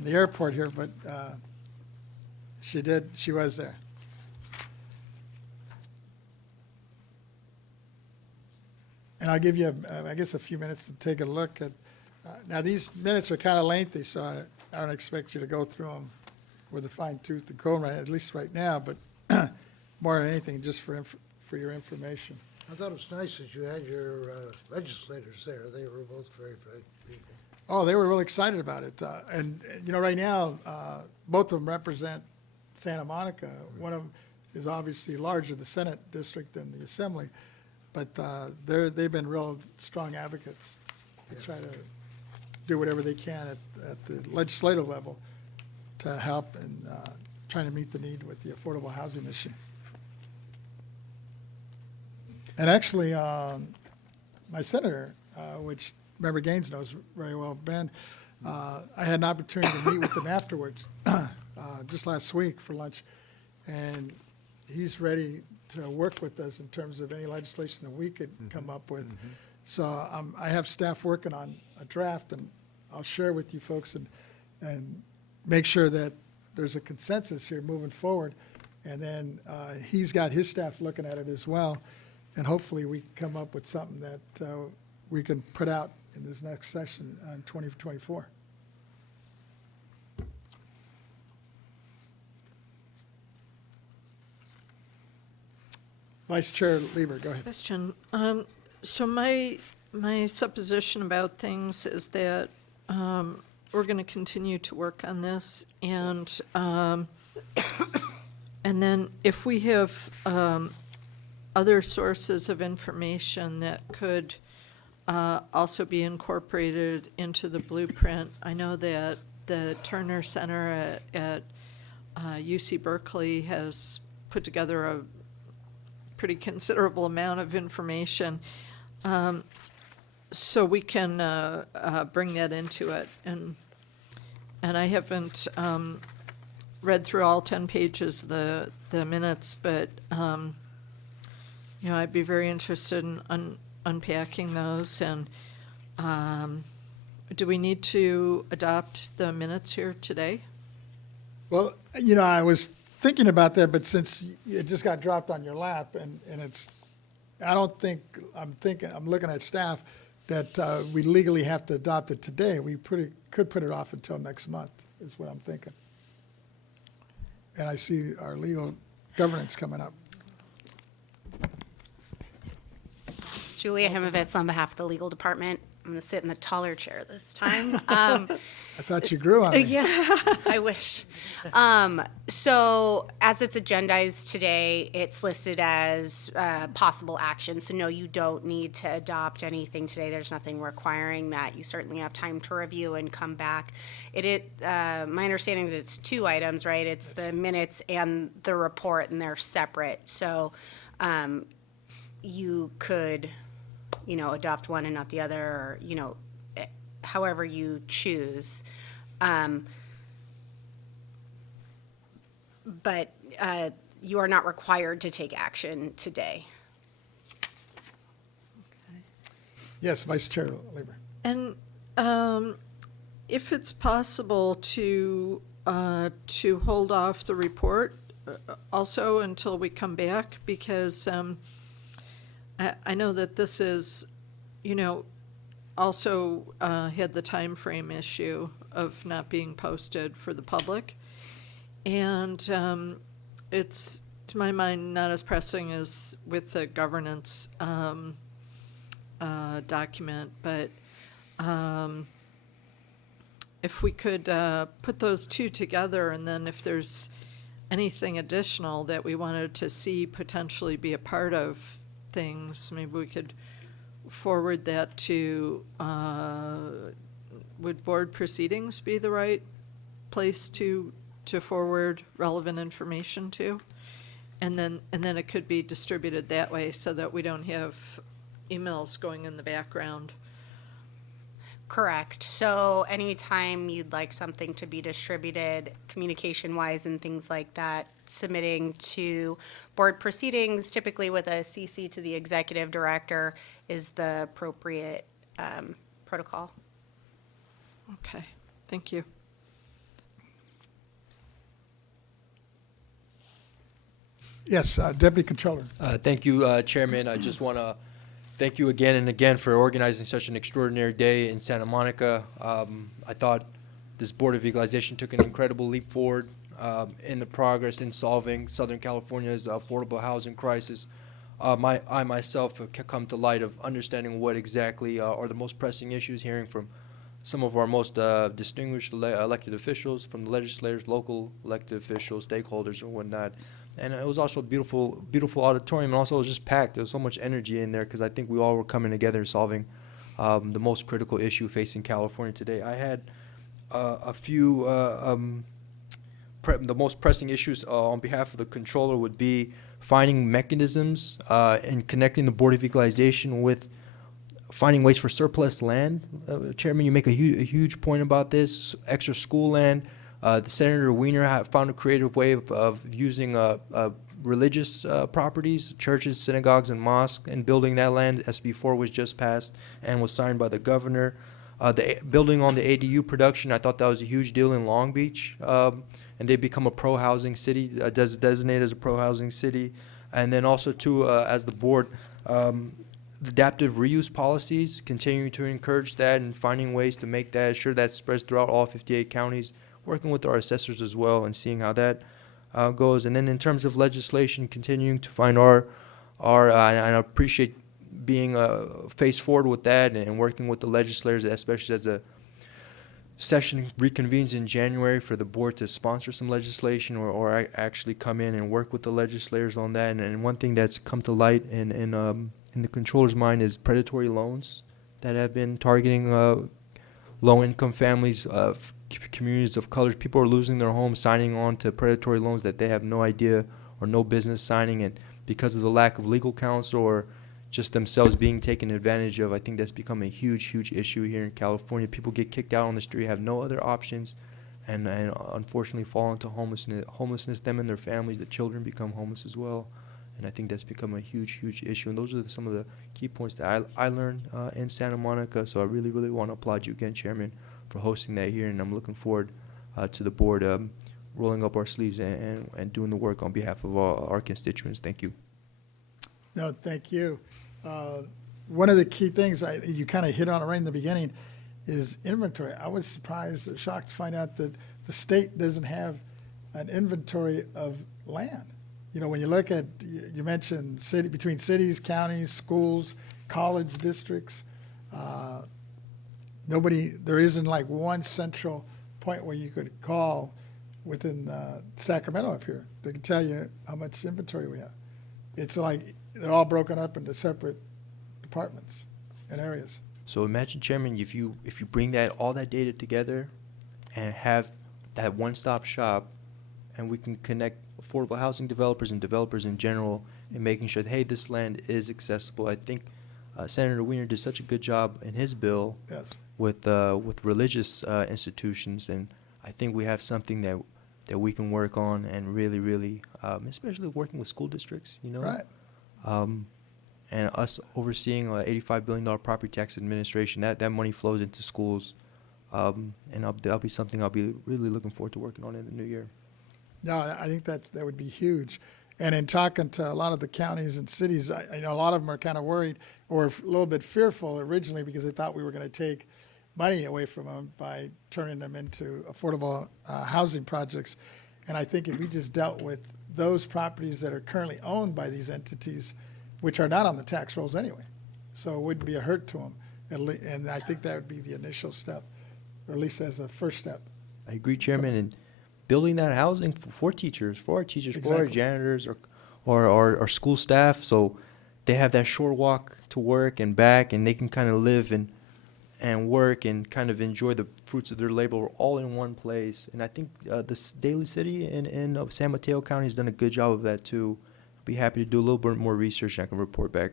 the airport here, but she was there. And I'll give you, I guess, a few minutes to take a look at. Now, these minutes are kind of lengthy, so I don't expect you to go through them with a fine tooth and comb, at least right now, but more than anything, just for your information. I thought it was nice that you had your legislators there. They were both very good people. Oh, they were really excited about it. And right now, both of them represent Santa Monica. One of them is obviously larger, the Senate district, than the Assembly. But they've been real strong advocates to try to do whatever they can at the legislative level to help in trying to meet the need with the affordable housing issue. And actually, my senator, which Member Gaines knows very well, Ben, I had an opportunity to meet with him afterwards, just last week for lunch, and he's ready to work with us in terms of any legislation that we could come up with. So I have staff working on a draft, and I'll share with you folks and make sure that there's a consensus here moving forward. And then he's got his staff looking at it as well. And hopefully we can come up with something that we can put out in this next session on 2024. Vice Chair Lieber, go ahead. Question. So my supposition about things is that we're going to continue to work on this, and then if we have other sources of information that could also be incorporated into the blueprint. I know that the Turner Center at UC Berkeley has put together a pretty considerable amount of information, so we can bring that into it. And I haven't read through all 10 pages of the minutes, but I'd be very interested in unpacking those. And do we need to adopt the minutes here today? Well, I was thinking about that, but since it just got dropped on your lap and I'm looking at staff that we legally have to adopt it today. We could put it off until next month, is what I'm thinking. And I see our legal governance coming up. Julia Himovitz on behalf of the legal department. I'm going to sit in the taller chair this time. I thought you grew on me. Yeah, I wish. So as it's agendized today, it's listed as possible action. So no, you don't need to adopt anything today. There's nothing requiring that. You certainly have time to review and come back. My understanding is it's 2 items, right? It's the minutes and the report, and they're separate. So you could, adopt one and not the other, or, however you choose. But you are not required to take action today. Yes, Vice Chair Lieber. And if it's possible to hold off the report also until we come back, because I know that this is, also had the time frame issue of not being posted for the public. And it's, to my mind, not as pressing as with the governance document, but if we could put those 2 together, and then if there's anything additional that we wanted to see potentially be a part of things, maybe we could forward that to, would board proceedings be the right place to forward relevant information to? And then it could be distributed that way so that we don't have emails going in the background. Correct. So anytime you'd like something to be distributed communication-wise and things like that, submitting to board proceedings, typically with a CC to the executive director, is the appropriate protocol. Okay, thank you. Yes, Deputy Controller. Thank you, Chairman. I just want to thank you again and again for organizing such an extraordinary day in Santa Monica. I thought this Board of Equalization took an incredible leap forward in the progress in solving Southern California's affordable housing crisis. I myself have come to light of understanding what exactly are the most pressing issues, hearing from some of our most distinguished elected officials, from the legislators, local elected officials, stakeholders, and whatnot. And it was also a beautiful, beautiful auditorium, and also it was just packed. There was so much energy in there because I think we all were coming together solving the most critical issue facing California today. I had a few, the most pressing issues on behalf of the controller would be finding mechanisms and connecting the Board of Equalization with finding ways for surplus land. Chairman, you make a huge point about this, extra school land. The Senator Wiener found a creative way of using religious properties, churches, synagogues, and mosques, and building that land. SB 4 was just passed and was signed by the governor. Building on the ADU production, I thought that was a huge deal in Long Beach, and they become a pro-housing city, designated as a pro-housing city. And then also, too, as the board, adaptive reuse policies, continuing to encourage that and finding ways to make that, sure that spreads throughout all 58 counties, working with our assessors as well and seeing how that goes. And then in terms of legislation, continuing to find and I appreciate being face forward with that and working with the legislators, especially as a session reconvenes in January for the board to sponsor some legislation or actually come in and work with the legislators on that. And one thing that's come to light in the controller's mind is predatory loans that have been targeting low-income families, communities of color. People are losing their homes, signing on to predatory loans that they have no idea or no business signing, and because of the lack of legal counsel or just themselves being taken advantage of, I think that's become a huge, huge issue here in California. People get kicked out on the street, have no other options, and unfortunately fall into homelessness. Them and their families, the children become homeless as well. And I think that's become a huge, huge issue. And those are some of the key points that I learned in Santa Monica. So I really, really want to applaud you again, Chairman, for hosting that here. And I'm looking forward to the board rolling up our sleeves and doing the work on behalf of our constituents. Thank you. No, thank you. One of the key things you kind of hit on it right in the beginning is inventory. I was surprised or shocked to find out that the state doesn't have an inventory of land. You know, when you look at, you mentioned between cities, counties, schools, college districts, there isn't like one central point where you could call within Sacramento up here. They can tell you how much inventory we have. It's like they're all broken up into separate departments and areas. So imagine, Chairman, if you bring all that data together and have that one-stop shop, and we can connect affordable housing developers and developers in general in making sure that, hey, this land is accessible. I think Senator Wiener did such a good job in his bill Yes. with religious institutions, and I think we have something that we can work on and really, really, especially working with school districts, you know. Right. And us overseeing $85 billion property tax administration, that money flows into schools, and that'll be something I'll be really looking forward to working on in the new year. No, I think that would be huge. And in talking to a lot of the counties and cities, I know a lot of them are kind of worried or a little bit fearful originally because they thought we were going to take money away from them by turning them into affordable housing projects. And I think if we just dealt with those properties that are currently owned by these entities, which are not on the tax rolls anyway, so it wouldn't be a hurt to them. And I think that would be the initial step, or at least as a first step. I agree, Chairman, and building that housing for teachers, for our Exactly. janitors, or our school staff, so they have that short walk to work and back, and they can kind of live and work and kind of enjoy the fruits of their labor all in one place. And I think this Daly City in San Mateo County has done a good job of that too. Be happy to do a little bit more research and I can report back.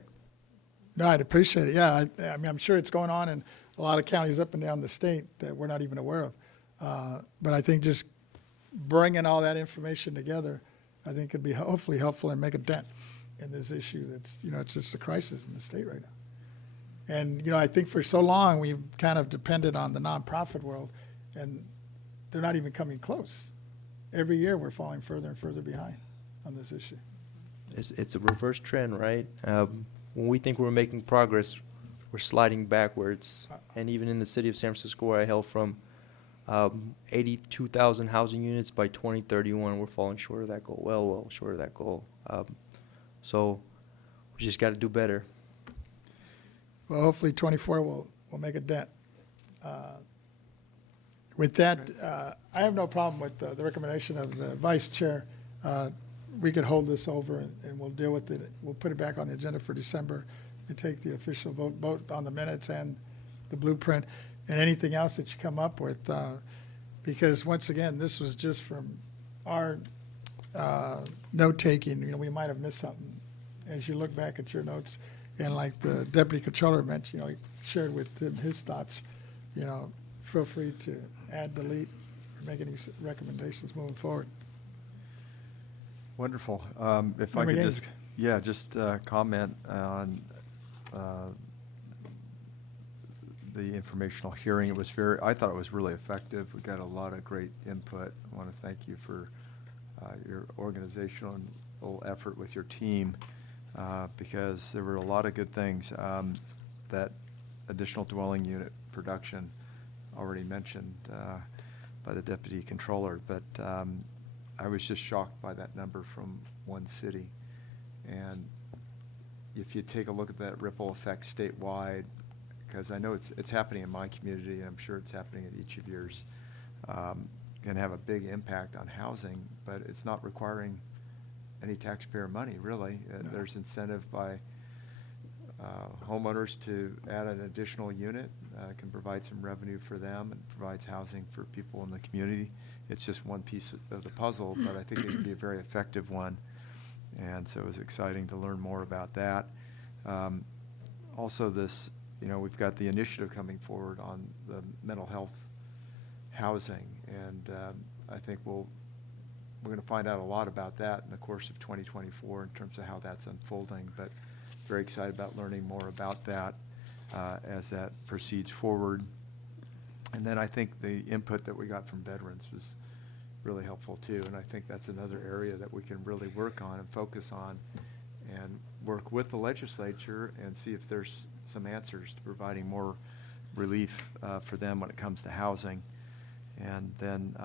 No, I'd appreciate it. Yeah, I mean, I'm sure it's going on in a lot of counties up and down the state that we're not even aware of. But I think just bringing all that information together, I think could be hopefully helpful and make a dent in this issue that's, it's just a crisis in the state right now. And, I think for so long we've kind of depended on the nonprofit world, and they're not even coming close. Every year we're falling further and further behind on this issue. It's a reverse trend, right? When we think we're making progress, we're sliding backwards. And even in the city of San Francisco, where I hail from, 82,000 housing units by 2031, we're falling short of that goal, well short of that goal. So we just got to do better. Well, hopefully 24 will make a dent. With that, I have no problem with the recommendation of the vice chair. We could hold this over and we'll deal with it. We'll put it back on the agenda for December and take the official vote, both on the minutes and the blueprint and anything else that you come up with. Because once again, this was just from our note-taking. We might have missed something as you look back at your notes. And like the deputy controller mentioned, he shared with him his thoughts. Feel free to add, delete, or make any recommendations moving forward. Wonderful. If I Member could Gaines. just comment on the informational hearing. I thought it was really effective. We got a lot of great input. I want to thank you for your organizational effort with your team, because there were a lot of good things. That additional dwelling unit production already mentioned by the deputy controller, but I was just shocked by that number from one city. And if you take a look at that ripple effect statewide, because I know it's happening in my community, and I'm sure it's happening at each of yours, can have a big impact on housing, but it's not requiring any taxpayer money, really. No. There's incentive by homeowners to add an additional unit, can provide some revenue for them, and provides housing for people in the community. It's just one piece of the puzzle, but I think it can be a very effective one. And so it was exciting to learn more about that. Also this, we've got the initiative coming forward on the mental health housing, and I think we're going to find out a lot about that in the course of 2024 in terms of how that's unfolding, but very excited about learning more about that as that proceeds forward. And then I think the input that we got from veterans was really helpful too, and I think that's another area that we can really work on and focus on and work with the legislature and see if there's some answers to providing more relief for them when it comes to housing. And then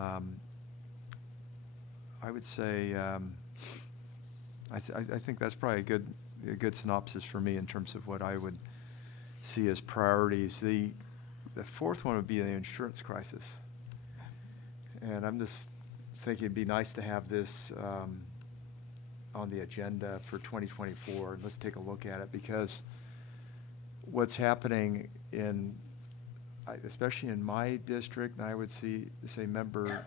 I would say I think that's probably a good synopsis for me in terms of what I would see as priorities. The fourth one would be the insurance crisis. And I'm just thinking it'd be nice to have this on the agenda for 2024. Let's take a look at it, because what's happening especially in my district, and I would say member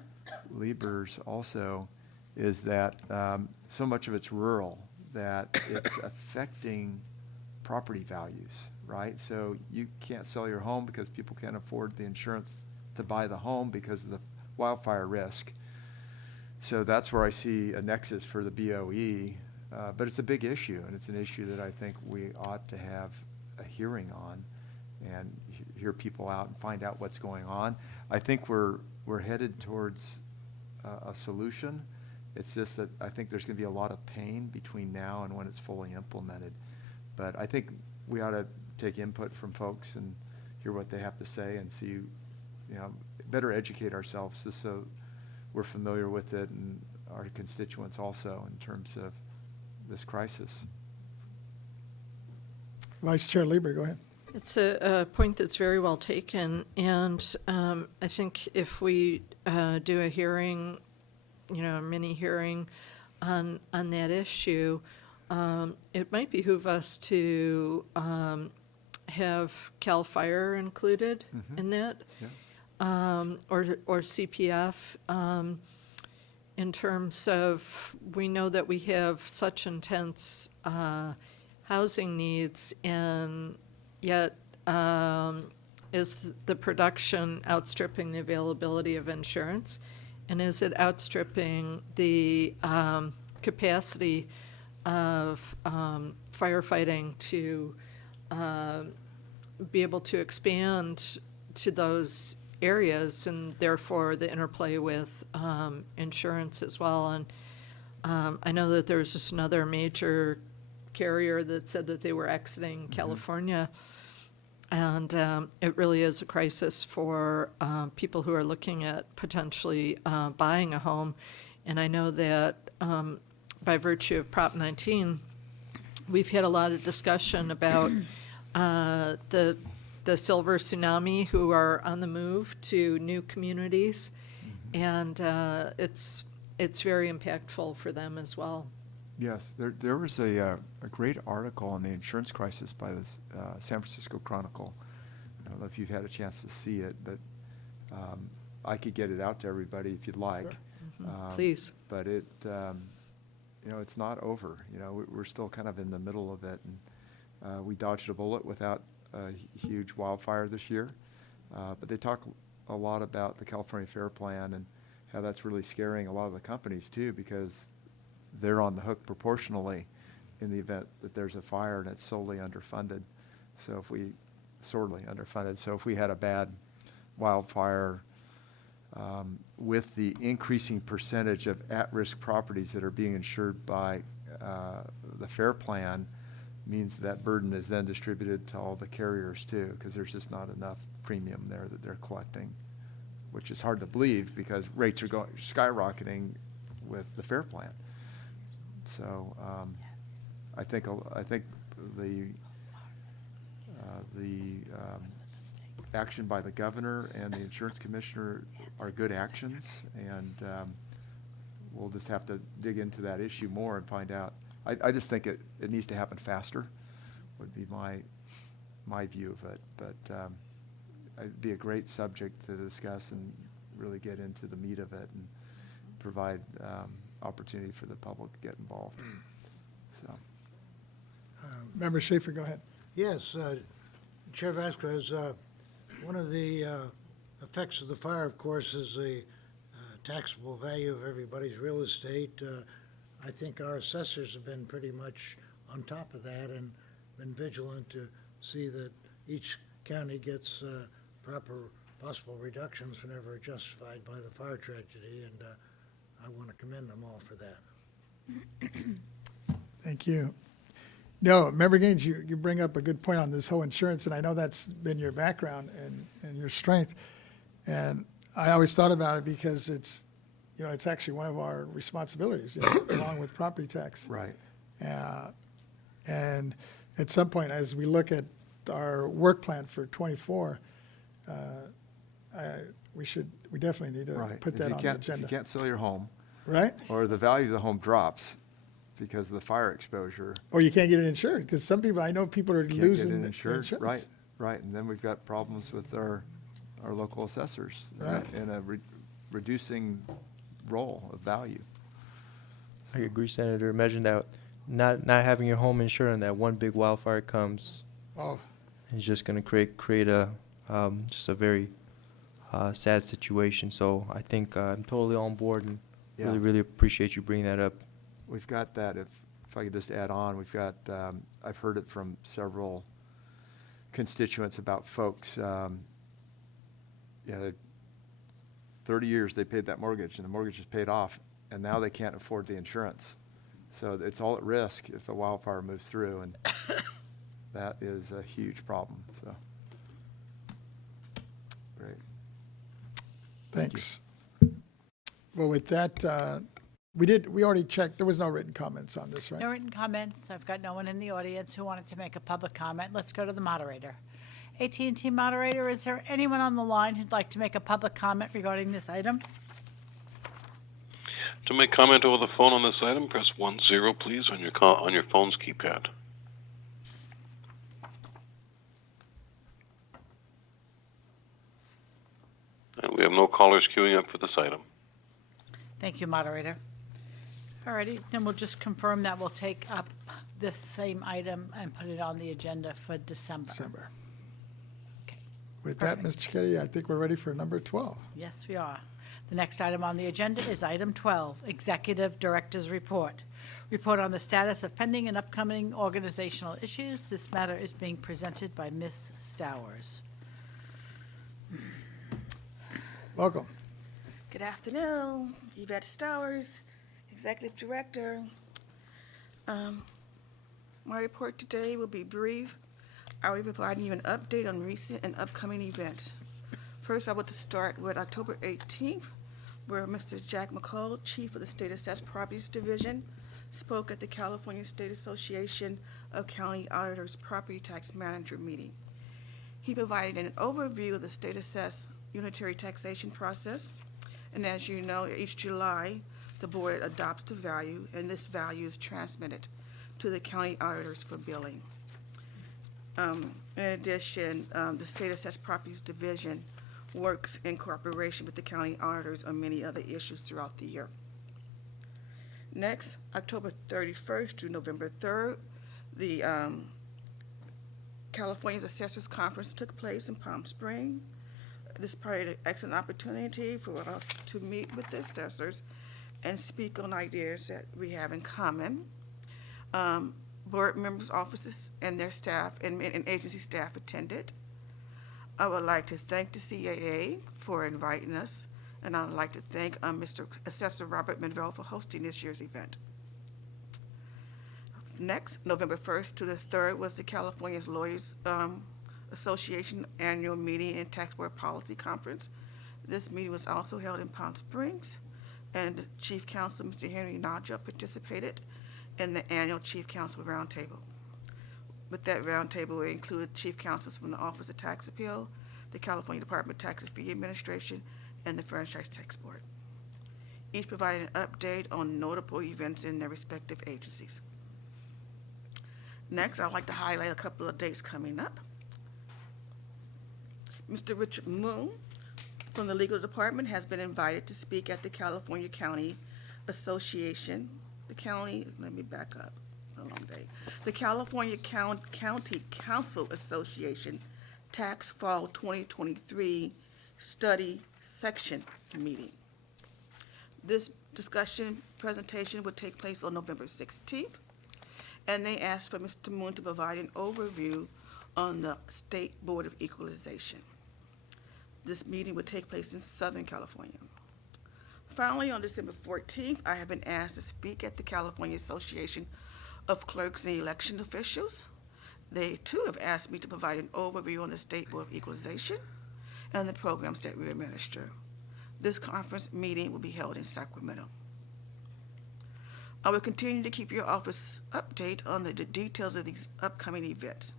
Lieber's also, is that so much of it's rural that it's affecting property values, right? So you can't sell your home because people can't afford the insurance to buy the home because of the wildfire risk. So that's where I see a nexus for the BoE, but it's a big issue, and it's an issue that I think we ought to have a hearing on and hear people out and find out what's going on. I think we're headed towards a solution. It's just that I think there's going to be a lot of pain between now and when it's fully implemented. But I think we ought to take input from folks and hear what they have to say and see, better educate ourselves just so we're familiar with it and our constituents also in terms of this crisis. Vice Chair Lieber, go ahead. It's a point that's very well taken, and I think if we do a hearing, a mini hearing on that issue, it might behoove us to have CAL FIRE included in that, or CPF, in terms of, we know that we have such intense housing needs, and yet is the production outstripping the availability of insurance? And is it outstripping the capacity of firefighting to be able to expand to those areas, and therefore the interplay with insurance as well? And I know that there was just another major carrier that said that they were exiting California, and it really is a crisis for people who are looking at potentially buying a home. And I know that by virtue of Prop 19, we've had a lot of discussion about the silver tsunami who are on the move to new communities, and it's very impactful for them as well. Yes, there was a great article on the insurance crisis by the San Francisco Chronicle. I don't know if you've had a chance to see it, but I could get it out to everybody if you'd like. Please. But it, it's not over. We're still kind of in the middle of it, and we dodged a bullet without a huge wildfire this year. But they talk a lot about the California Fair Plan and how that's really scaring a lot of the companies too, because they're on the hook proportionally in the event that there's a fire and it's sorely underfunded. So if we had a bad wildfire with the increasing percentage of at-risk properties that are being insured by the FAIR Plan, means that burden is then distributed to all the carriers too, because there's just not enough premium there that they're collecting, which is hard to believe because rates are skyrocketing with the FAIR Plan. So I think the the action by the governor and the insurance commissioner are good actions, and we'll just have to dig into that issue more and find out. I just think it needs to happen faster, would be my view of it. But it'd be a great subject to discuss and really get into the meat of it and provide opportunity for the public to get involved. So. Member Schaefer, go ahead. Yes, Chair Vasquez, one of the effects of the fire, of course, is the taxable value of everybody's real estate. I think our assessors have been pretty much on top of that and been vigilant to see that each county gets proper possible reductions whenever justified by the fire tragedy, and I want to commend them all for that. Thank you. No, Member Gaines, you bring up a good point on this whole insurance, and I know that's been your background and your strength. And I always thought about it because it's actually one of our responsibilities, along with property tax. Right. And at some point, as we look at our work plan for '24, we definitely need to Right. put that on the agenda. If you can't sell your home, Right? or the value of the home drops because of the fire exposure, Or you can't get it insured, because some people, I know people are can't losing get it their insured. insurance. Right. And then we've got problems with our local assessors Right. in a reducing role of value. I agree, Senator. Imagine that not having your home insured and that one big wildfire comes. Oh, It's just going to create a just a very sad situation. So I think I'm totally on board and Yeah. really appreciate you bringing that up. We've got that, if I could just add on, we've got, I've heard it from several constituents about folks, 30 years they paid that mortgage and the mortgage is paid off and now they can't afford the insurance. So it's all at risk if a wildfire moves through, and that is a huge problem, so. Great. thanks. Well, with that, we already checked, there was no written comments on this, right? No written comments. I've got no one in the audience who wanted to make a public comment. Let's go to the moderator. AT&T moderator, is there anyone on the line who'd like to make a public comment regarding this item? To make comment over the phone on this item, press 10, please, on your phone's keypad. And we have no callers queuing up for this item. Thank you, moderator. Alrighty, then we'll just confirm that we'll take up this same item and put it on the agenda for December. December. Okay. With that, Ms. Cicchetti, I think we're ready for number 12. Yes, we are. The next item on the agenda is item 12, Executive Director's Report. Report on the status of pending and upcoming organizational issues. This matter is being presented by Ms. Stowers. Welcome. Good afternoon, Yvette Stowers, Executive Director. My report today will be brief. I will be providing you an update on recent and upcoming events. First, I want to start with October 18th, where Mr. Jack McCall, Chief of the State Assessed Properties Division, spoke at the California State Association of County Auditors Property Tax Manager meeting. He provided an overview of the state assessed unitary taxation process. And as you know, each July, the board adopts the value, and this value is transmitted to the county auditors for billing. In addition, the State Assessed Properties Division works in cooperation with the county auditors on many other issues throughout the year. Next, October 31st through November 3rd, the California's Assessors Conference took place in Palm Springs. This provided an excellent opportunity for us to meet with the assessors and speak on ideas that we have in common. Board members' offices and their staff and agency staff attended. I would like to thank the CAA for inviting us, and I would like to thank Mr. Assessor Robert Manvel for hosting this year's event. Next, November 1st to the 3rd was the California Lawyers Association Annual Meeting and Tax Board Policy Conference. This meeting was also held in Palm Springs, and Chief Counsel Mr. Henry Nadja participated in the annual Chief Counsel Roundtable. With that roundtable will include chief counsels from the Office of Tax Appeal, the California Department of Tax and Fee Administration, and the Franchise Tax Board, each providing an update on notable events in their respective agencies. Next, I'd like to highlight a couple of dates coming up. Mr. Richard Moon from the Legal Department has been invited to speak at the California County Association. Let me back up, it's a long day. The California County Council Association Tax Fall 2023 Study Section Meeting. This discussion presentation will take place on November 16th, and they asked for Mr. Moon to provide an overview on the State Board of Equalization. This meeting will take place in Southern California. Finally, on December 14th, I have been asked to speak at the California Association of Clerks and Election Officials. They too have asked me to provide an overview on the State Board of Equalization and the programs that we administer. This conference meeting will be held in Sacramento. I will continue to keep your office updated on the details of these upcoming events.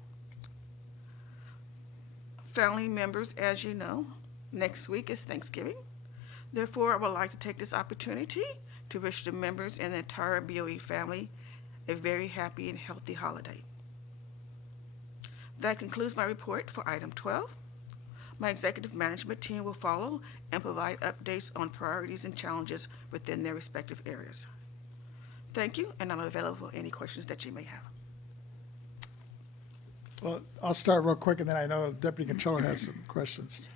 Family members, as you know, next week is Thanksgiving. Therefore, I would like to take this opportunity to wish the members and the entire BoE family a very happy and healthy holiday. That concludes my report for item 12. My executive management team will follow and provide updates on priorities and challenges within their respective areas. Thank you, and I'm available for any questions that you may have. Well, I'll start real quick, and then I know Deputy Controller has some questions.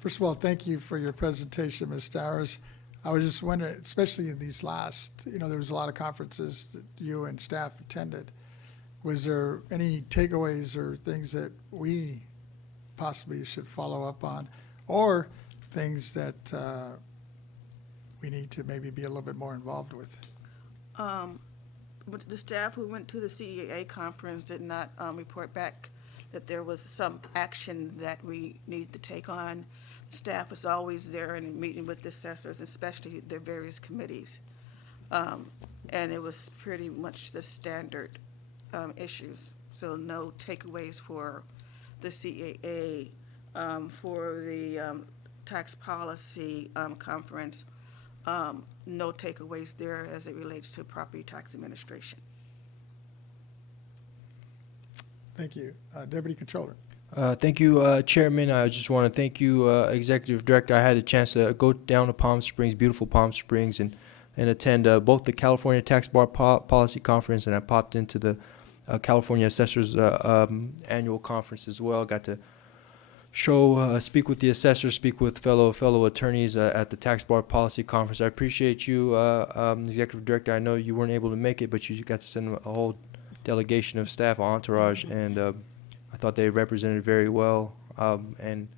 First of all, thank you for your presentation, Ms. Dowers. I was just wondering, especially in these last, there was a lot of conferences that you and staff attended. Was there any takeaways or things that we possibly should follow up on, or things that we need to maybe be a little bit more involved with? The staff who went to the CEA conference did not report back that there was some action that we need to take on. Staff is always there and meeting with the assessors, especially their various committees. And it was pretty much the standard issues. So no takeaways for the CAA, for the tax policy conference. No takeaways there as it relates to property tax administration. Thank you. Deputy Controller. Thank you, Chairman. I just want to thank you, Executive Director. I had a chance to go down to Palm Springs, beautiful Palm Springs, and attend both the California Tax Bar Policy Conference, and I popped into the California Assessors Annual Conference as well. Got to speak with the assessors, speak with fellow attorneys at the Tax Bar Policy Conference. I appreciate you, Executive Director. I know you weren't able to make it, but you got to send a whole delegation of staff, entourage, and I thought they represented very well, and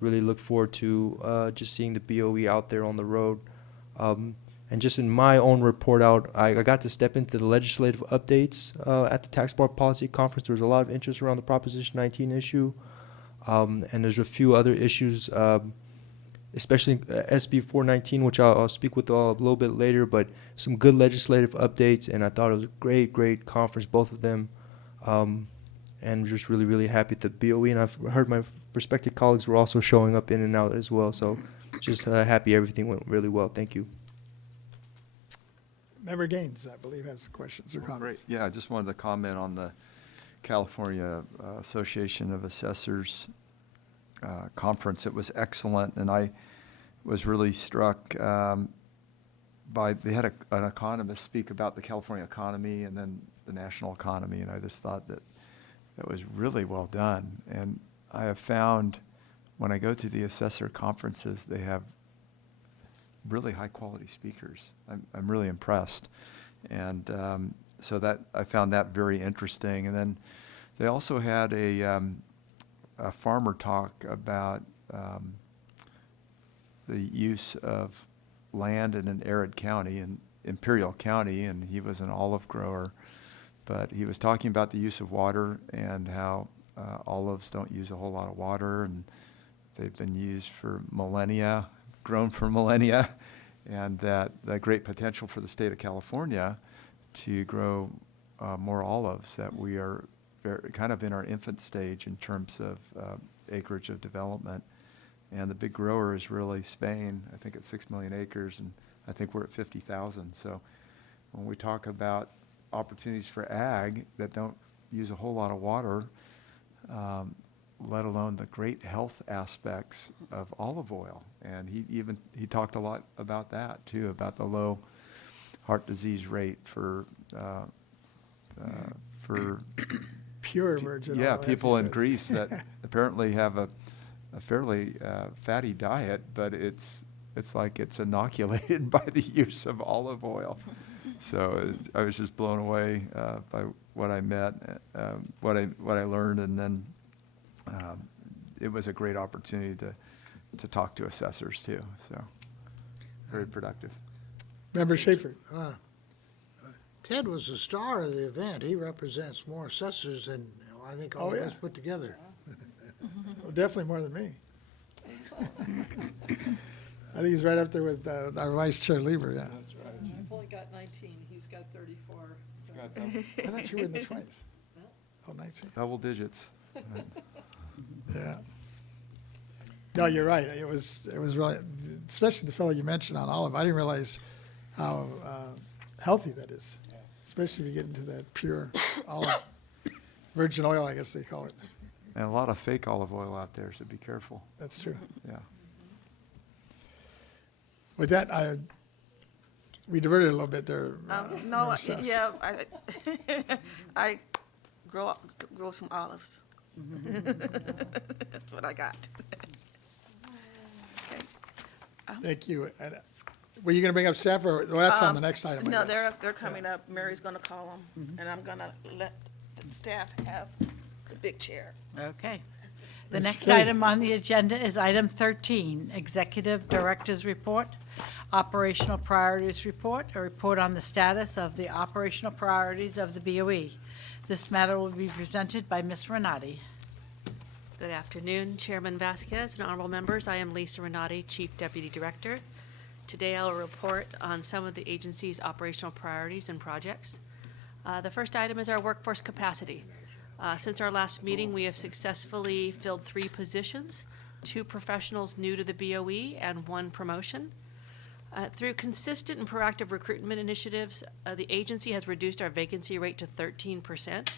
really look forward to just seeing the BoE out there on the road. And just in my own report out, I got to step into the legislative updates at the Tax Bar Policy Conference. There was a lot of interest around the Proposition 19 issue, and there's a few other issues, especially SB 419, which I'll speak with a little bit later, but some good legislative updates, and I thought it was a great conference, both of them, and just really happy at the BoE, and I've heard my respected colleagues were also showing up in and out as well, so just happy everything went really well. Thank you. Member Gaines, I believe, has questions or comments. Great. Yeah, I just wanted to comment on the California Association of Assessors conference. It was excellent, and I was really struck by, they had an economist speak about the California economy and then the national economy, and I just thought that it was really well done. And I have found when I go to the assessor conferences, they have really high quality speakers. I'm really impressed. And so that I found that very interesting. And then they also had a farmer talk about the use of land in an arid county, in Imperial County, and he was an olive grower. But he was talking about the use of water and how olives don't use a whole lot of water, and they've been used for millennia, grown for millennia, and that the great potential for the state of California to grow more olives, that we are kind of in our infant stage in terms of acreage of development. And the big grower is really Spain, I think at 6 million acres, and I think we're at 50,000. So when we talk about opportunities for ag that don't use a whole lot of water, let alone the great health aspects of olive oil. And he talked a lot about that too, about the low heart disease rate for Pure virgin oil. yeah, as he people in says. Greece that apparently have a fairly fatty diet, but it's like it's inoculated by the use of olive oil. So I was just blown away by what I met, what I learned, and then it was a great opportunity to talk to assessors too. So very productive. Member Schaefer. Ted was the star of the event. He represents more assessors than I think all Oh, of yeah. us put together. Well, definitely more than me. I think he's right up there with our Vice Chair Lieber, yeah. I've only got 19, he's got 34, so. I thought you were in the 20s. Oh, 19, Double digits. yeah. No, you're right. It was really, especially the fellow you mentioned on olive. I didn't realize how healthy that is, especially if you get into that pure olive, virgin oil, I guess they call it. And a lot of fake olive oil out there, so be careful. That's true. Yeah. With that, we diverted a little bit there. No, Member Sess. yeah, I grow some olives. That's what I got. Okay. Thank you. And, were you going to bring up staff, or well, that's on the next item? I No, guess. they're coming up. Mary's gonna call them, and I'm gonna let the staff have the big chair. Okay. The Mr. next Kelly. item on the agenda is item 13, Executive Director's Report, Operational Priorities Report, a report on the status of the operational priorities of the BoE. This matter will be presented by Ms. Renati. Good afternoon, Chairman Vasquez and honorable members. I am Lisa Renati, Chief Deputy Director. Today I will report on some of the agency's operational priorities and projects. The first item is our workforce capacity. Since our last meeting, we have successfully filled 3 positions, 2 professionals new to the BoE and 1 promotion. Through consistent and proactive recruitment initiatives, the agency has reduced our vacancy rate to 13%.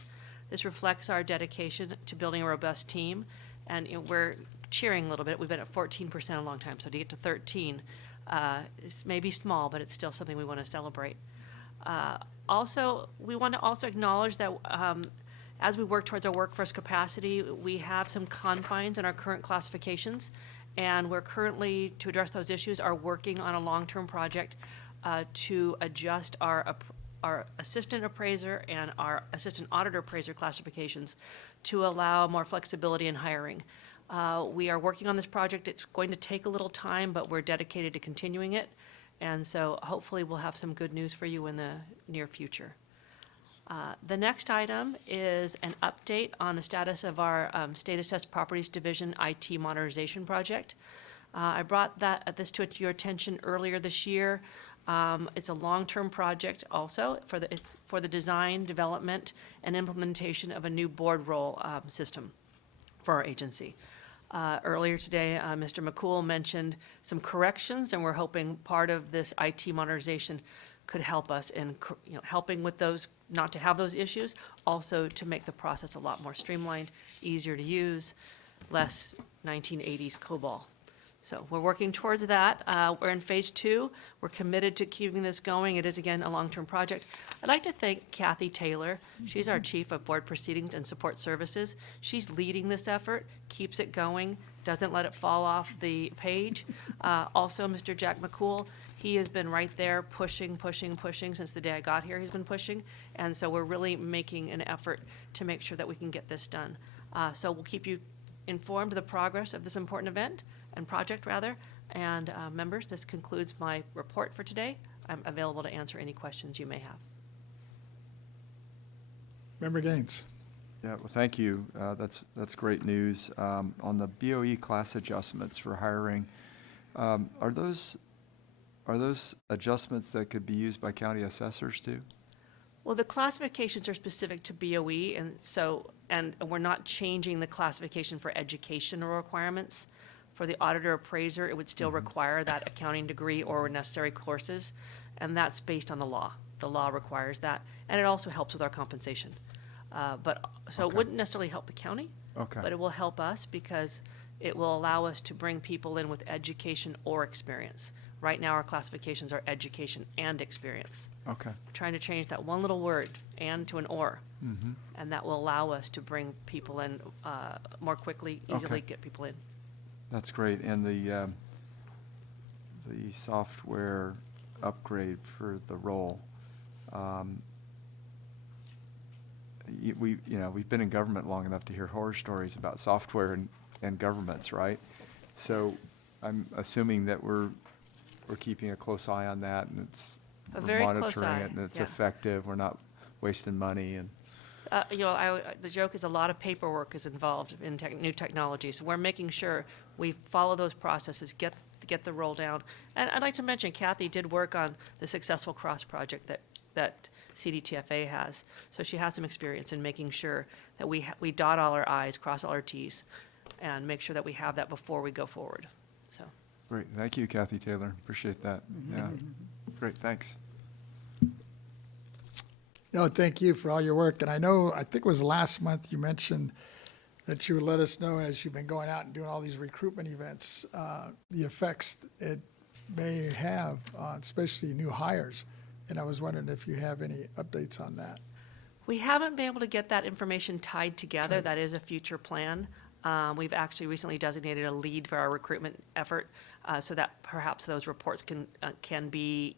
This reflects our dedication to building a robust team, and we're cheering a little bit. We've been at 14% a long time, so to get to 13 is maybe small, but it's still something we want to celebrate. Also, we want to also acknowledge that as we work towards our workforce capacity, we have some confines in our current classifications, and we're currently, to address those issues, are working on a long-term project to adjust our assistant appraiser and our assistant auditor appraiser classifications to allow more flexibility in hiring. We are working on this project. It's going to take a little time, but we're dedicated to continuing it. And so hopefully we'll have some good news for you in the near future. The next item is an update on the status of our State Assessed Properties Division IT modernization project. I brought this to your attention earlier this year. It's a long-term project also it's for the design, development, and implementation of a new board roll system for our agency. Earlier today, Mr. McCool mentioned some corrections, and we're hoping part of this IT modernization could help us in helping with those, not to have those issues, also to make the process a lot more streamlined, easier to use, less 1980s COBOL. So we're working towards that. We're in phase 2. We're committed to keeping this going. It is, again, a long-term project. I'd like to thank Kathy Taylor. She's our Chief of Board Proceedings and Support Services. She's leading this effort, keeps it going, doesn't let it fall off the page. Also, Mr. Jack McCool, he has been right there pushing since the day I got here. He's been pushing. And so we're really making an effort to make sure that we can get this done. So we'll keep you informed of the progress of this important event and project, rather. And members, this concludes my report for today. I'm available to answer any questions you may have. Member Gaines. Yeah, well, thank you. That's great news. On the BoE class adjustments for hiring, are those adjustments that could be used by county assessors too? Well, the classifications are specific to BoE, and so, and we're not changing the classification for educational requirements. For the auditor appraiser, it would still require that accounting degree or necessary courses, and that's based on the law. The law requires that, and it also helps with our compensation. So it Okay. wouldn't necessarily help the county, Okay. but it will help us because it will allow us to bring people in with education or experience. Right now, our classifications are education and experience. Okay. Trying to change that one little word, and, to an or. And that will allow us to bring people in more quickly, easily Okay. get people in. That's great. And the software upgrade for the role, we've been in government long enough to hear horror stories about software and governments, right? So I'm assuming that we're keeping a close eye on that, and A we're very close monitoring eye, it, and it's yeah. effective. We're not wasting money, and The joke is a lot of paperwork is involved in new technology, so we're making sure we follow those processes, get the roll down. And I'd like to mention Kathy did work on the successful cross project that CDTFA has. So she has some experience in making sure that we dot all our i's, cross all our t's, and make sure that we have that before we go forward. So, great. Thank you, Kathy Taylor. Appreciate that. Yeah. Great. Thanks. No, thank you for all your work. And I think it was last month you mentioned that you would let us know as you've been going out and doing all these recruitment events, the effects it may have on especially new hires. And I was wondering if you have any updates on that. we haven't been able to get that information tied together. That is a future plan. We've actually recently designated a lead for our recruitment effort, so that perhaps those reports can be,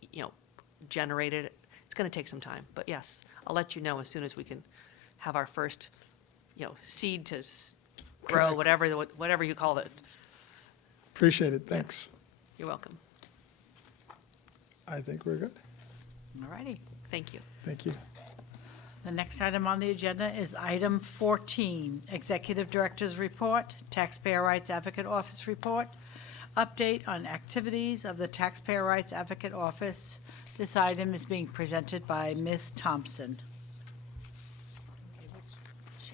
generated. It's going to take some time, but yes, I'll let you know as soon as we can have our first, seed to grow, whatever you call it. Appreciate it. Thanks. You're welcome. I think we're good. All righty. Thank you. Thank you. The next item on the agenda is item 14, Executive Director's Report, Taxpayer Rights Advocate Office Report, update on activities of the Taxpayer Rights Advocate Office. This item is being presented by Ms. Thompson.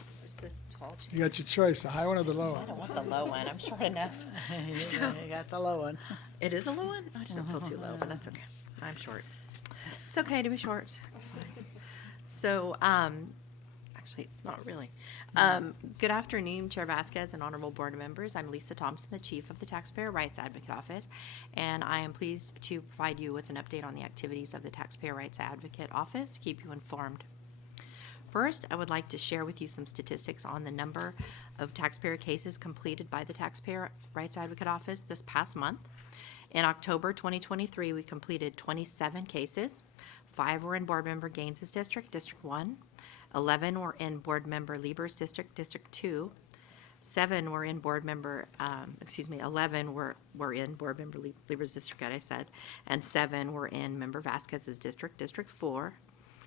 This is the tall chair. You got your choice, the high one or the low I one? don't want the low one. I'm short enough. You got the low one. It is a low one? I just don't feel too low, but that's okay. I'm short. It's okay to be short. It's fine. So, actually, not really. Good afternoon, Chair Vasquez and honorable board members. I'm Lisa Thompson, the Chief of the Taxpayer Rights Advocate Office, and I am pleased to provide you with an update on the activities of the Taxpayer Rights Advocate Office to keep you informed. First, I would like to share with you some statistics on the number of taxpayer cases completed by the Taxpayer Rights Advocate Office this past month. In October 2023, we completed 27 cases. 5 were in Board Member Gaines's district, District 1. 11 were in Board Member Lieber's district, District 2. 7 were in Board Member, 11 were in Board Member Lieber's district, as I said, and 7 were in Member Vasquez's district, District 4.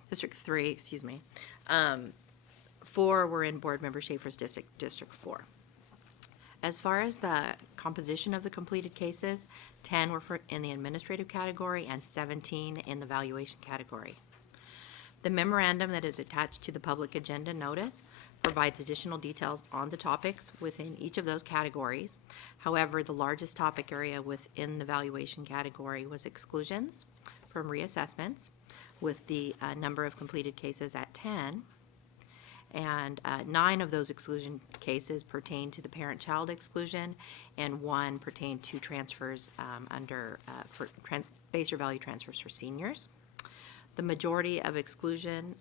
District 3, 4 were in Board Member Schaefer's district, District 4. As far as the composition of the completed cases, 10 were in the administrative category and 17 in the valuation category. The memorandum that is attached to the public agenda notice provides additional details on the topics within each of those categories. However, the largest topic area within the valuation category was exclusions from reassessments, with the number of completed cases at 10. And 9 of those exclusion cases pertain to the parent-child exclusion, and 1 pertained to transfers for base or value transfers for seniors. The majority of exclusion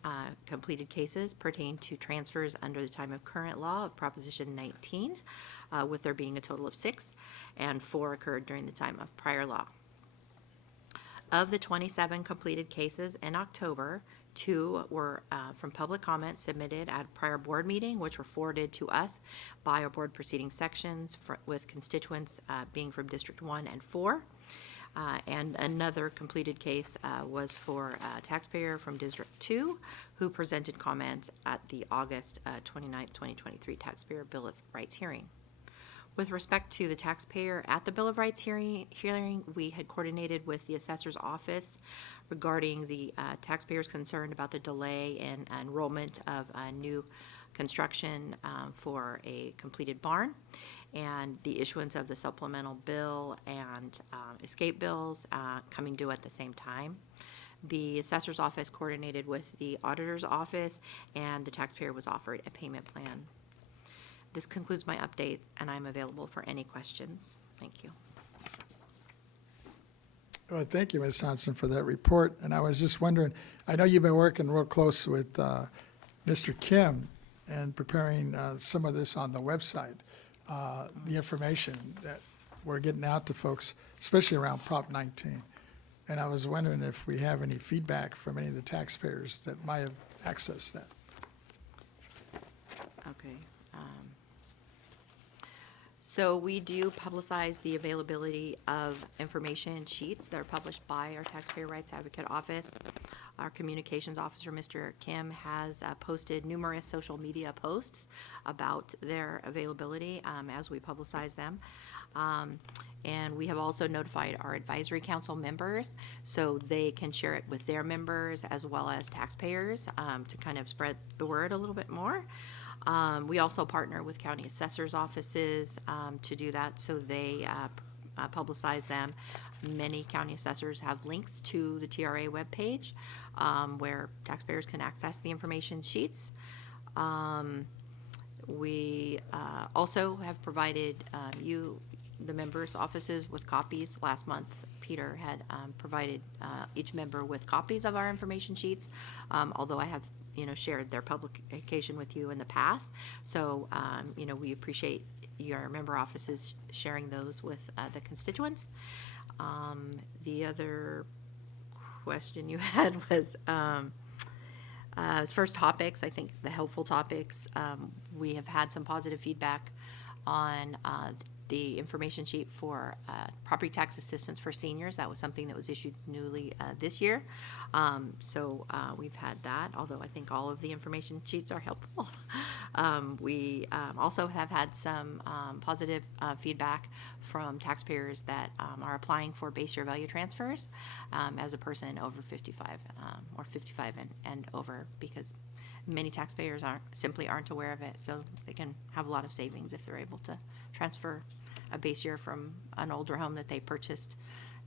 completed cases pertain to transfers under the time of current law of Proposition 19, with there being a total of 6, and 4 occurred during the time of prior law. Of the 27 completed cases in October, 2 were from public comment submitted at a prior board meeting, which were forwarded to us by our board proceeding sections with constituents being from District 1 and 4. And another completed case was for a taxpayer from District 2 who presented comments at the August 29th, 2023 Taxpayer Bill of Rights hearing. With respect to the taxpayer at the Bill of Rights hearing, we had coordinated with the assessor's office regarding the taxpayers concerned about the delay in enrollment of new construction for a completed barn, and the issuance of the supplemental bill and escape bills coming due at the same time. The assessor's office coordinated with the auditor's office, and the taxpayer was offered a payment plan. This concludes my update, and I'm available for any questions. Thank you. Well, thank you, Ms. Johnson, for that report. And I was just wondering, I know you've been working real close with Mr. Kim and preparing some of this on the website, the information that we're getting out to folks, especially around Prop 19. And I was wondering if we have any feedback from any of the taxpayers that might have accessed that. Okay. So we do publicize the availability of information sheets that are published by our Taxpayer Rights Advocate Office. Our communications officer, Mr. Kim, has posted numerous social media posts about their availability as we publicize them. And we have also notified our advisory council members so they can share it with their members as well as taxpayers to kind of spread the word a little bit more. We also partner with county assessors' offices to do that, so they publicize them. Many county assessors have links to the TRA webpage where taxpayers can access the information sheets. We also have provided you, the members' offices, with copies. Last month, Peter had provided each member with copies of our information sheets, although I have shared their publication with you in the past. So, we appreciate your member offices sharing those with the constituents. The other question you had was as first topics, I think the helpful topics. We have had some positive feedback on the information sheet for property tax assistance for seniors. That was something that was issued newly this year. So we've had that, although I think all of the information sheets are helpful. We also have had some positive feedback from taxpayers that are applying for base year value transfers as a person over 55 or 55 and over, because many taxpayers simply aren't aware of it, so they can have a lot of savings if they're able to transfer a base year from an older home that they purchased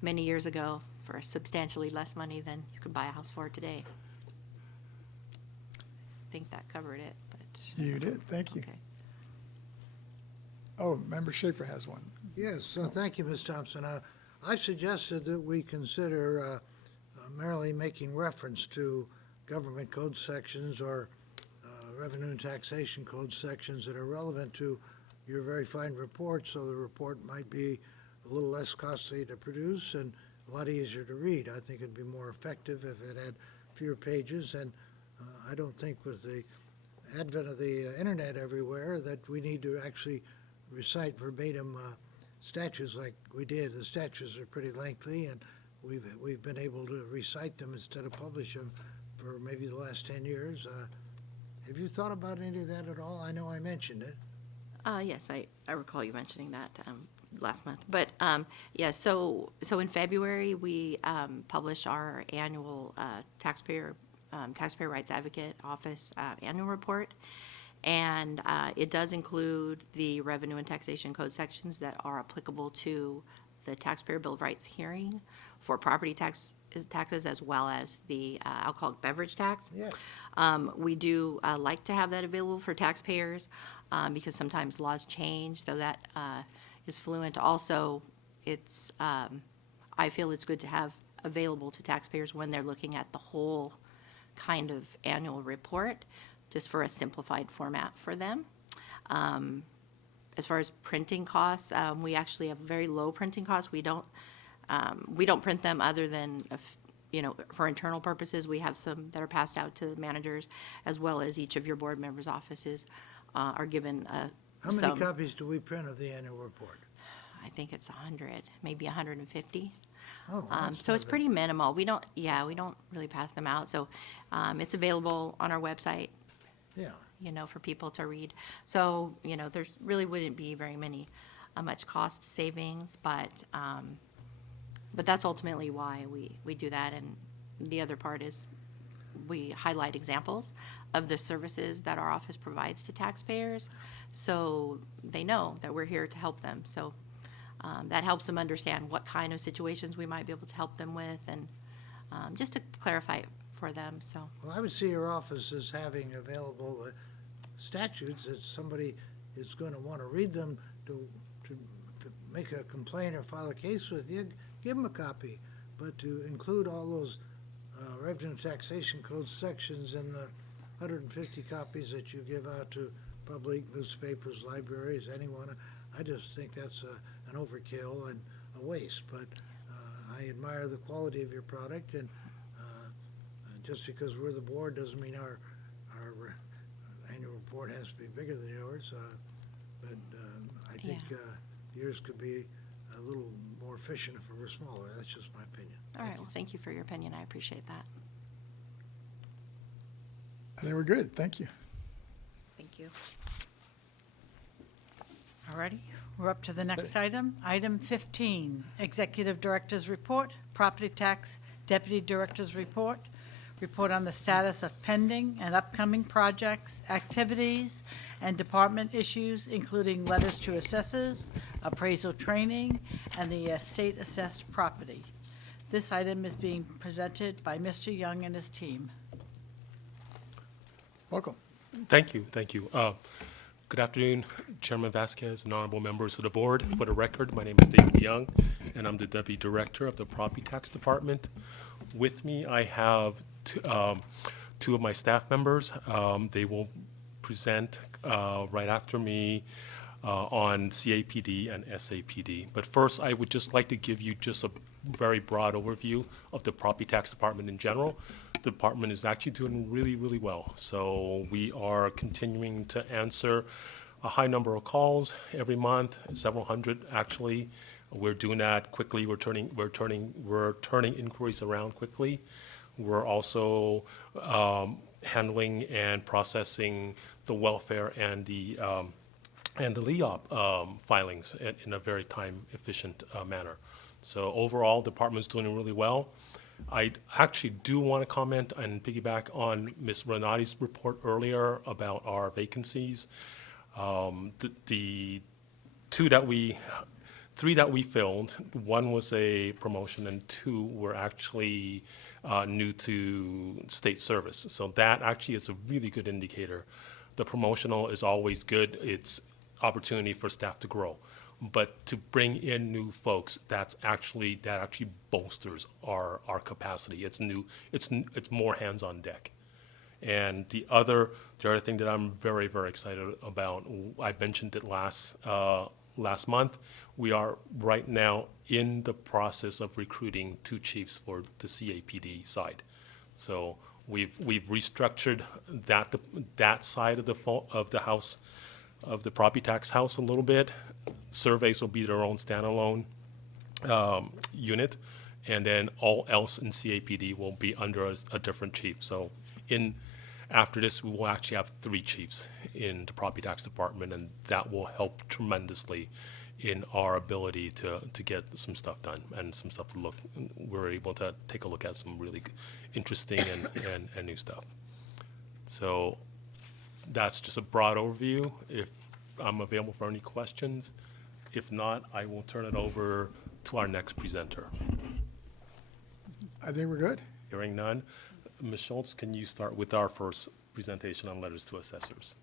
many years ago for substantially less money than you could buy a house for today. I think that covered it, but. You did, thank you. Okay. Oh, Member Schaefer has one. Yes, thank you, Ms. Thompson. I suggested that we consider merely making reference to government code sections or revenue and taxation code sections that are relevant to your very fine report, so the report might be a little less costly to produce and a lot easier to read. I think it'd be more effective if it had fewer pages, and I don't think with the advent of the internet everywhere that we need to actually recite verbatim statutes like we did. The statutes are pretty lengthy, and we've been able to recite them instead of publish them for maybe the last 10 years. Have you thought about any of that at all? I know I mentioned it. Yes, I recall you mentioning that last month. But yeah, so in February we publish our annual Taxpayer Rights Advocate Office annual report, and it does include the revenue and taxation code sections that are applicable to the Taxpayer Bill of Rights hearing for property taxes as well as the alcoholic beverage tax. Yeah. We do like to have that available for taxpayers because sometimes laws change, though that is fluent. Also, it's I feel it's good to have available to taxpayers when they're looking at the whole kind of annual report, just for a simplified format for them. As far as printing costs, we actually have very low printing costs. We don't print them other than for internal purposes. We have some that are passed out to managers, as well as each of your board members' offices are given How many copies do we print of the annual report? I think it's 100, maybe 150. Oh, So it's pretty minimal. We don't really pass them out. So it's available on our website, Yeah. for people to read. So, there's really wouldn't be very many much cost savings, but that's ultimately why we do that. And the other part is we highlight examples of the services that our office provides to taxpayers, so they know that we're here to help them. So that helps them understand what kind of situations we might be able to help them with, and just to clarify it for them. So Well, I would see your office as having available statutes that somebody is going to want to read them to make a complaint or file a case with you, give them a copy. But to include all those revenue taxation code sections in the 150 copies that you give out to public newspapers, libraries, anyone, I just think that's an overkill and a waste. But I admire the quality of your product, and just because we're the board doesn't mean our annual report has to be bigger than yours. But I think yours could be a little more efficient if it were smaller. That's just my opinion. all right, well, thank you for your opinion. I appreciate that. I think we're good. Thank you. Thank you. All righty, we're up to the next item. Item 15, Executive Director's Report, Property Tax Deputy Director's Report, report on the status of pending and upcoming projects, activities, and department issues, including letters to assessors, appraisal training, and the state assessed property. This item is being presented by Mr. Young and his team. Welcome. Thank you, thank you. Good afternoon, Chairman Vasquez and honorable members of the board. For the record, my name is David Young, and I'm the Deputy Director of the Property Tax Department. With me, I have two of my staff members. They will present right after me on CAPD and SAPD. But first, I would just like to give you just a very broad overview of the Property Tax Department in general. The department is actually doing really, really well. So we are continuing to answer a high number of calls every month, several hundred actually. We're doing that quickly. We're turning inquiries around quickly. We're also handling and processing the welfare and the LEOP filings in a very time-efficient manner. So overall, the department's doing really well. I actually do want to comment and piggyback on Ms. Renati's report earlier about our vacancies. The three that we filled, one was a promotion and two were actually new to state service. So that actually is a really good indicator. The promotional is always good. It's opportunity for staff to grow. But to bring in new folks, that actually bolsters our capacity. It's new. It's more hands on deck. And the other thing that I'm very, very excited about, I mentioned it last month. We are right now in the process of recruiting 2 chiefs for the CAPD side. So we've restructured that side of the house, of the property tax house a little bit. Surveys will be their own standalone unit, and then all else in CAPD will be under a different chief. So after this, we will actually have 3 chiefs in the property tax department, and that will help tremendously in our ability to get some stuff done and some stuff to look. We're able to take a look at some really interesting and new stuff. So that's just a broad overview. If I'm available for any questions. If not, I will turn it over to our next presenter. I think we're good. Hearing none. Ms. Schultz, can you start with our first presentation on letters to assessors?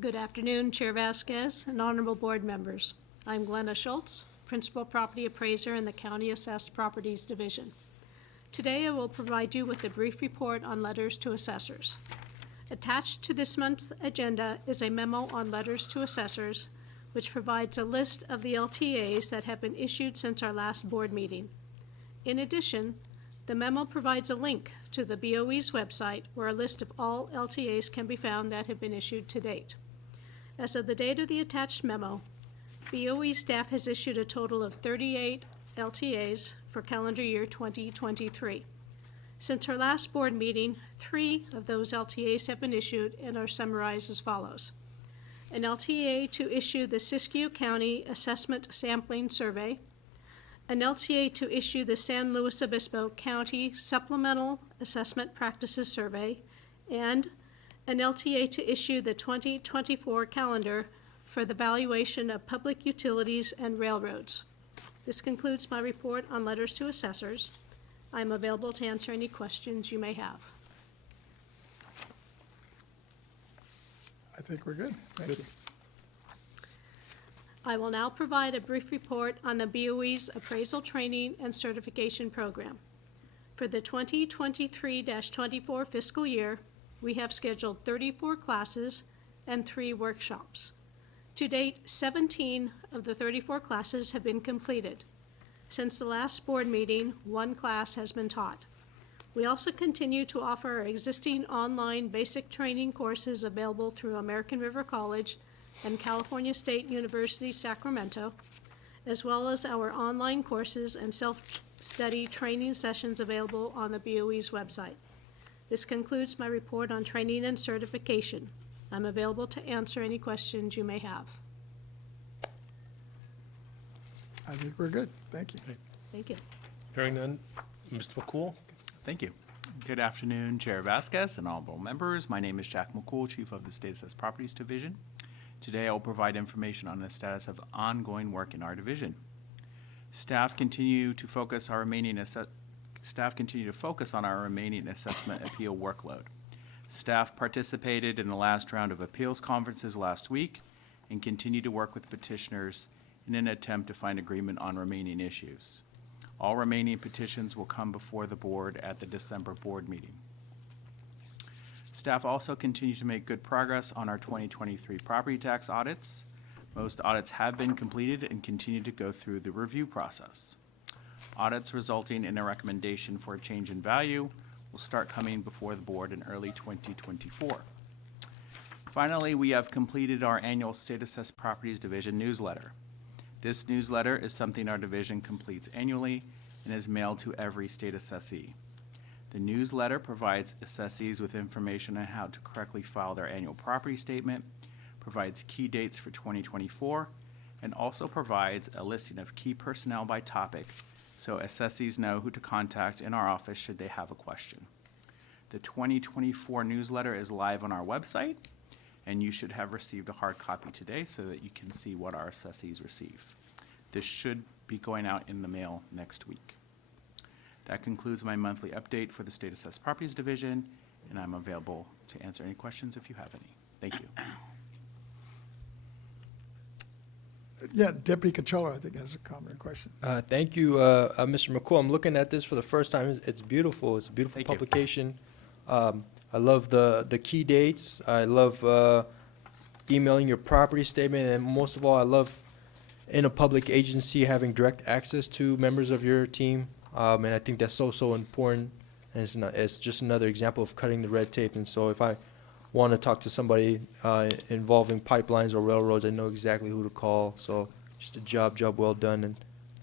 Good afternoon, Chair Vasquez and honorable board members. I'm Glenna Schultz, Principal Property Appraiser in the County Assessed Properties Division. Today, I will provide you with a brief report on letters to assessors. Attached to this month's agenda is a memo on letters to assessors, which provides a list of the LTAs that have been issued since our last board meeting. In addition, the memo provides a link to the BoE's website where a list of all LTAs can be found that have been issued to date. As of the date of the attached memo, BoE staff has issued a total of 38 LTAs for calendar year 2023. Since our last board meeting, 3 of those LTAs have been issued and are summarized as follows. an LTA to issue the Siskiyou County Assessment Sampling Survey, an LTA to issue the San Luis Obispo County Supplemental Assessment Practices Survey, and an LTA to issue the 2024 calendar for the valuation of public utilities and railroads. This concludes my report on letters to assessors. I am available to answer any questions you may have. I think we're good. Thank you. I will now provide a brief report on the BOE's Appraisal Training and Certification Program. For the 2023-24 fiscal year, we have scheduled 34 classes and 3 workshops. To date, 17 of the 34 classes have been completed. Since the last board meeting, 1 class has been taught. We also continue to offer our existing online basic training courses available through American River College and California State University, Sacramento, as well as our online courses and self-study training sessions available on the BOE's website. This concludes my report on training and certification. I'm available to answer any questions you may have. I think we're good. Thank you. Thank you. Hearing none, Mr. McCool? Thank you. Good afternoon, Chair Vasquez and honorable members. My name is Jack McCool, Chief of the State Assessed Properties Division. Today, I will provide information on the status of ongoing work in our division. Staff continue to focus on our remaining assessment appeal workload. Staff participated in the last round of appeals conferences last week and continue to work with petitioners in an attempt to find agreement on remaining issues. All remaining petitions will come before the board at the December board meeting. Staff also continue to make good progress on our 2023 property tax audits. Most audits have been completed and continue to go through the review process. Audits resulting in a recommendation for a change in value will start coming before the board in early 2024. Finally, we have completed our annual State Assessed Properties Division newsletter. This newsletter is something our division completes annually and is mailed to every state assessee. The newsletter provides assessees with information on how to correctly file their annual property statement, provides key dates for 2024, and also provides a listing of key personnel by topic so assessees know who to contact in our office should they have a question. The 2024 newsletter is live on our website, and you should have received a hard copy today so that you can see what our assessees receive. This should be going out in the mail next week. That concludes my monthly update for the State Assessed Properties Division, and I'm available to answer any questions if you have any. Thank you. Yeah, Deputy Controller, I think, has a comment or question. Thank you, Mr. McCool. I'm looking at this for the first time. It's beautiful. It's a beautiful Thank you. publication. I love the key dates. I love emailing your property statement, and most of all, I love in a public agency having direct access to members of your team. And I think that's so important. And it's just another example of cutting the red tape. And so if I want to talk to somebody involving pipelines or railroads, I know exactly who to call. So just a job well done. And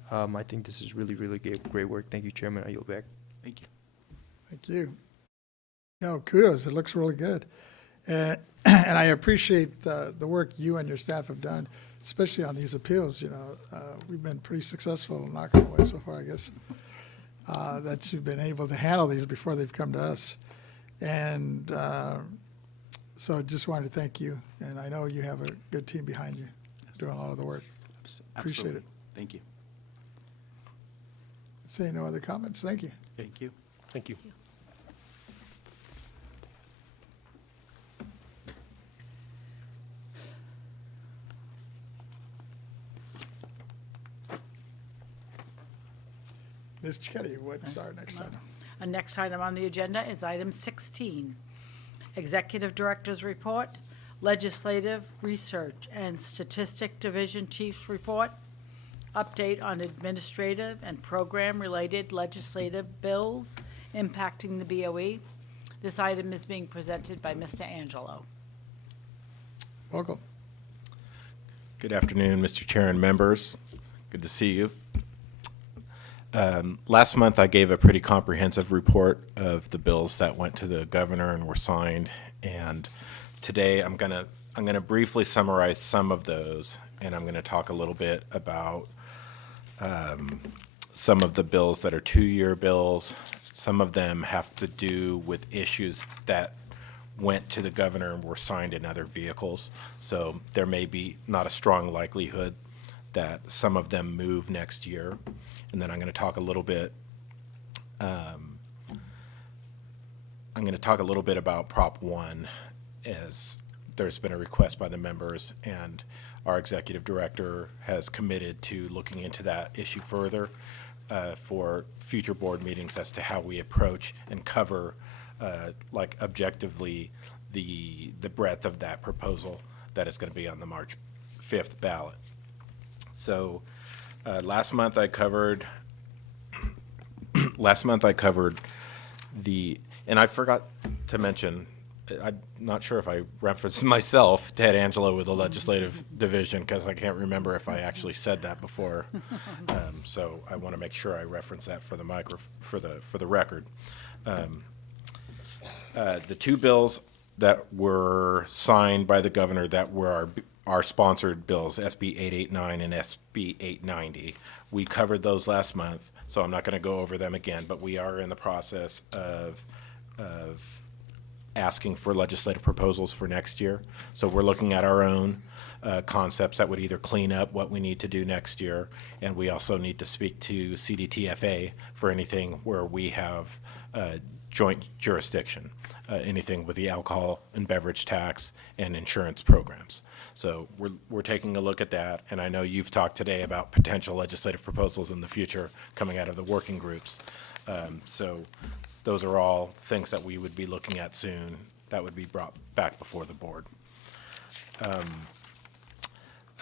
I think this is really great work. Thank you, Chairman. I yield back. Thank you. Thank you. No, kudos. It looks really good. And I appreciate the work you and your staff have done, especially on these appeals. You know, we've been pretty successful, knock on wood, so far, I guess, that you've been able to handle these before they've come to us. And so just wanted to thank you. And I know you have a good team behind you doing a lot of the work. Appreciate Absolutely. it. Thank you. Say no other comments. Thank you. Thank you. Thank you. Ms. Chetty, what's our next item? Our next item on the agenda is item 16, Executive Director's Report, Legislative Research and Statistic Division Chief's Report, update on administrative and program-related legislative bills impacting the BOE. This item is being presented by Mr. Angelo. Welcome. Good afternoon, Mr. Chair and members. Good to see you. Last month, I gave a pretty comprehensive report of the bills that went to the governor and were signed. And today, I'm going to I'm going to briefly summarize some of those, and I'm going to talk a little bit about some of the bills that are two-year bills. Some of them have to do with issues that went to the governor and were signed in other vehicles. So there may be not a strong likelihood that some of them move next year. And then I'm going to talk a little bit. I'm going to talk a little bit about Prop 1, as there's been a request by the members, and our executive director has committed to looking into that issue further for future board meetings as to how we approach and cover, like objectively, the breadth of that proposal that is going to be on the March 5th ballot. So last month I covered the, and I forgot to mention, I'm not sure if I referenced myself, Ted Angelo with the Legislative Division, because I can't remember if I actually said that before. So I want to make sure I reference that for the for the record. The two bills that were signed by the governor that were our sponsored bills, SB 889 and SB 890. We covered those last month, so I'm not going to go over them again, but we are in the process of asking for legislative proposals for next year. So we're looking at our own concepts that would either clean up what we need to do next year, and we also need to speak to CDTFA for anything where we have joint jurisdiction, anything with the alcohol and beverage tax and insurance programs. So we're taking a look at that, and I know you've talked today about potential legislative proposals in the future coming out of the working groups. So those are all things that we would be looking at soon that would be brought back before the board.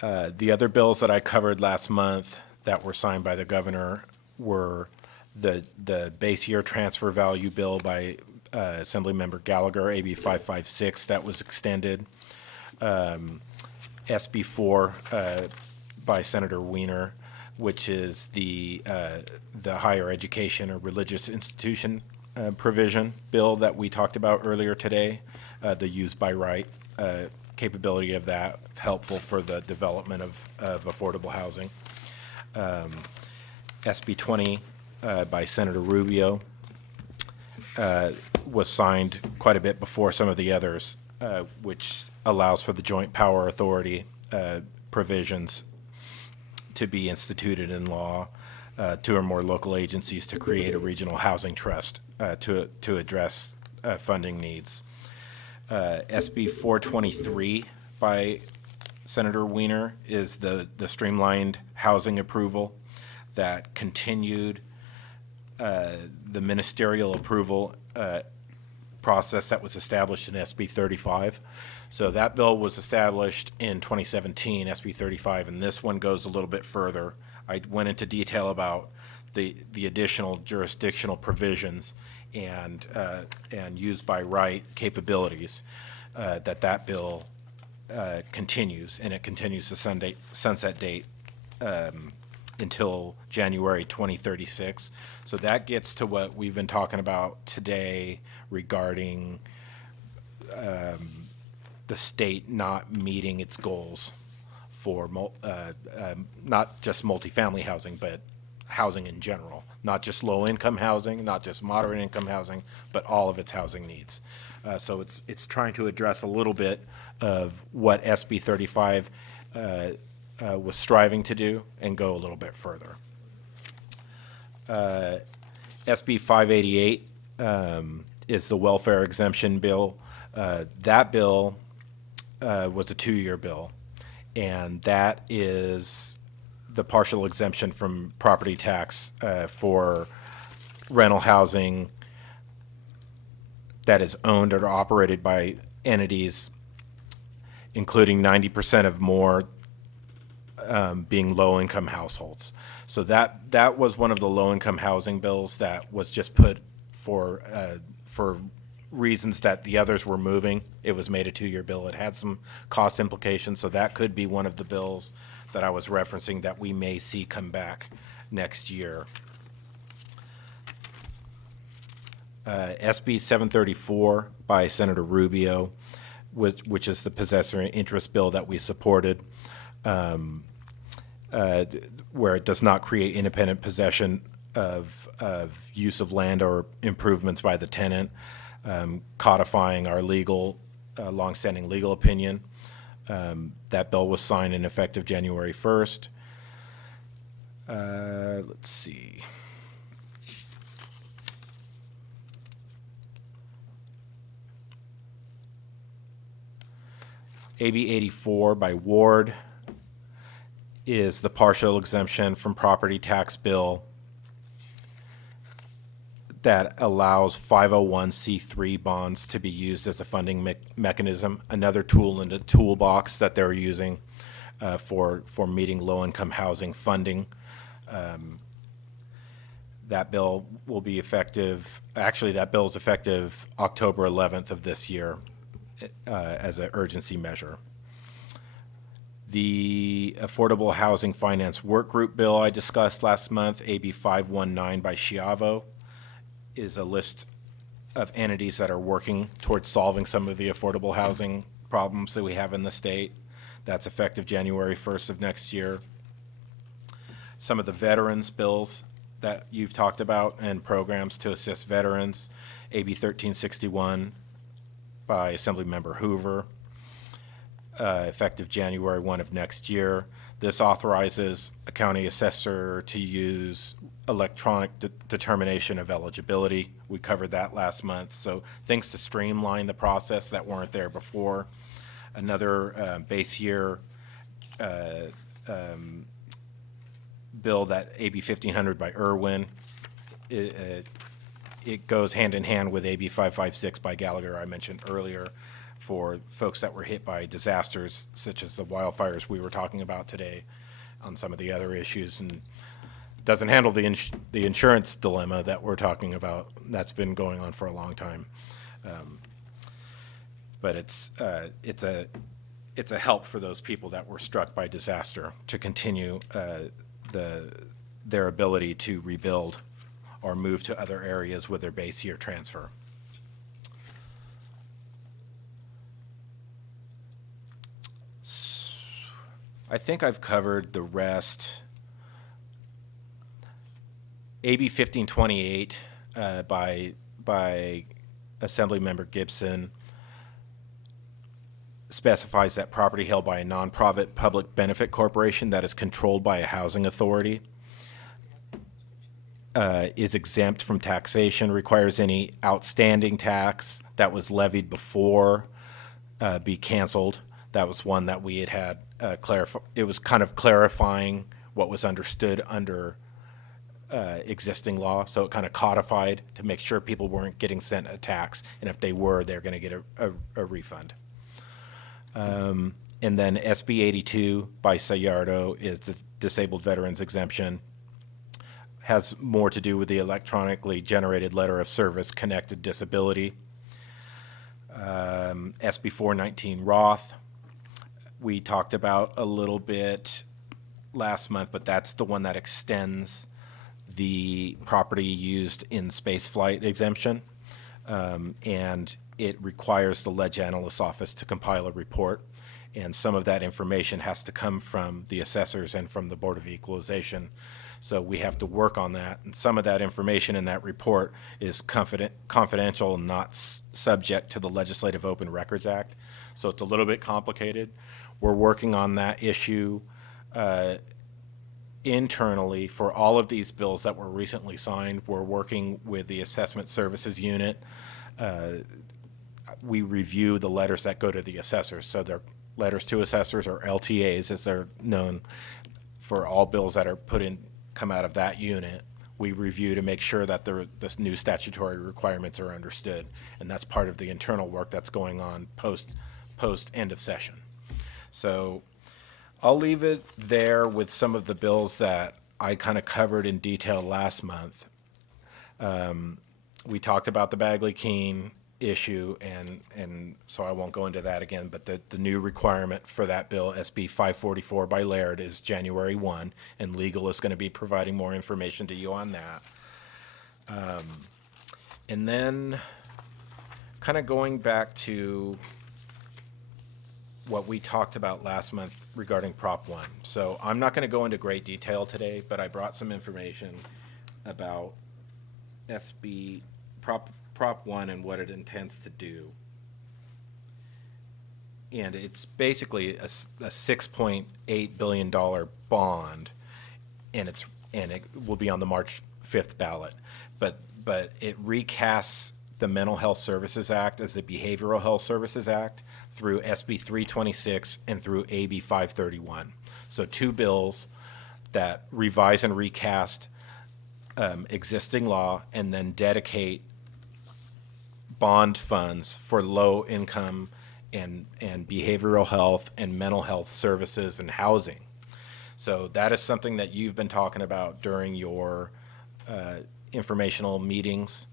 The other bills that I covered last month that were signed by the governor were the base year transfer value bill by Assemblymember Gallagher, AB 556, that was extended. SB 4 by Senator Wiener, which is the higher education or religious institution provision bill that we talked about earlier today, the use by right capability of that, helpful for the development of affordable housing. SB 20 by Senator Rubio was signed quite a bit before some of the others, which allows for the joint power authority provisions to be instituted in law, two or more local agencies to create a regional housing trust to address funding needs. SB 423 by Senator Wiener is the streamlined housing approval that continued the ministerial approval process that was established in SB 35. So that bill was established in 2017, SB 35, and this one goes a little bit further. I went into detail about the additional jurisdictional provisions and used by right capabilities that bill continues, and it continues the sunset date until January 2036. So that gets to what we've been talking about today regarding the state not meeting its goals for not just multifamily housing, but housing in general, not just low-income housing, not just moderate-income housing, but all of its housing needs. So it's trying to address a little bit of what SB 35 was striving to do and go a little bit further. SB 588 is the welfare exemption bill. That bill was a 2-year bill, and that is the partial exemption from property tax for rental housing that is owned or operated by entities, including 90% of more being low-income households. So that was one of the low-income housing bills that was just put for reasons that the others were moving. It was made a 2-year bill. It had some cost implications, so that could be one of the bills that I was referencing that we may see come back next year. SB 734 by Senator Rubio. which is the possessor interest bill that we supported, where it does not create independent possession of use of land or improvements by the tenant, codifying our longstanding legal opinion. That bill was signed and effective January 1st. Let's see. AB 84 by Ward is the partial exemption from property tax bill that allows 501c3 bonds to be used as a funding mechanism, another tool in the toolbox that they're using for meeting low-income housing funding. That bill will be effective, actually that bill is effective October 11th of this year as an urgency measure. The Affordable Housing Finance Work Group bill I discussed last month, AB 519 by Schiavo, is a list of entities that are working towards solving some of the affordable housing problems that we have in the state. That's effective January 1st of next year. Some of the veterans bills that you've talked about and programs to assist veterans, AB 1361 by Assemblymember Hoover, effective January 1 of next year. This authorizes a county assessor to use electronic determination of eligibility. We covered that last month. So things to streamline the process that weren't there before. Another base year bill, that AB 1500 by Irwin. It goes hand in hand with AB 556 by Gallagher I mentioned earlier for folks that were hit by disasters such as the wildfires we were talking about today on some of the other issues, and doesn't handle the insurance dilemma that we're talking about. That's been going on for a long time. But it's a help for those people that were struck by disaster to continue their ability to rebuild or move to other areas with their base year transfer. I think I've covered the rest. AB 1528 by Assemblymember Gibson specifies that property held by a nonprofit public benefit corporation that is controlled by a housing authority is exempt from taxation, requires any outstanding tax that was levied before be canceled. That was one that we had it was kind of clarifying what was understood under existing law, so it kind of codified to make sure people weren't getting sent a tax, and if they were, they're going to get a refund. And then SB 82 by Sayardo is the disabled veterans exemption. Has more to do with the electronically generated letter of service connected disability. SB 419 Roth, we talked about a little bit last month, but that's the one that extends the property used in space flight exemption. And it requires the Ledge Analyst's Office to compile a report. And some of that information has to come from the assessors and from the Board of Equalization. So we have to work on that. And some of that information in that report is confidential and not subject to the Legislative Open Records Act. So it's a little bit complicated. We're working on that issue internally for all of these bills that were recently signed. We're working with the Assessment Services Unit. We review the letters that go to the assessors. So they're letters to assessors, or LTAs as they're known, for all bills that are come out of that unit. We review to make sure that the new statutory requirements are understood. And that's part of the internal work that's going on post end of session. So I'll leave it there with some of the bills that I kind of covered in detail last month. We talked about the Bagley-Keene issue, and so I won't go into that again, but the new requirement for that bill, SB 544 by Laird, is January 1, and legal is going to be providing more information to you on that. And then kind of going back to what we talked about last month regarding Prop 1. So I'm not going to go into great detail today, but I brought some information about Prop 1 and what it intends to do. And it's basically a $6.8 billion bond, and it will be on the March 5th ballot. But it recasts the Mental Health Services Act as the Behavioral Health Services Act through SB 326 and through AB 531. So two bills that revise and recast existing law and then dedicate bond funds for low income and behavioral health and mental health services and housing. So that is something that you've been talking about during your informational meetings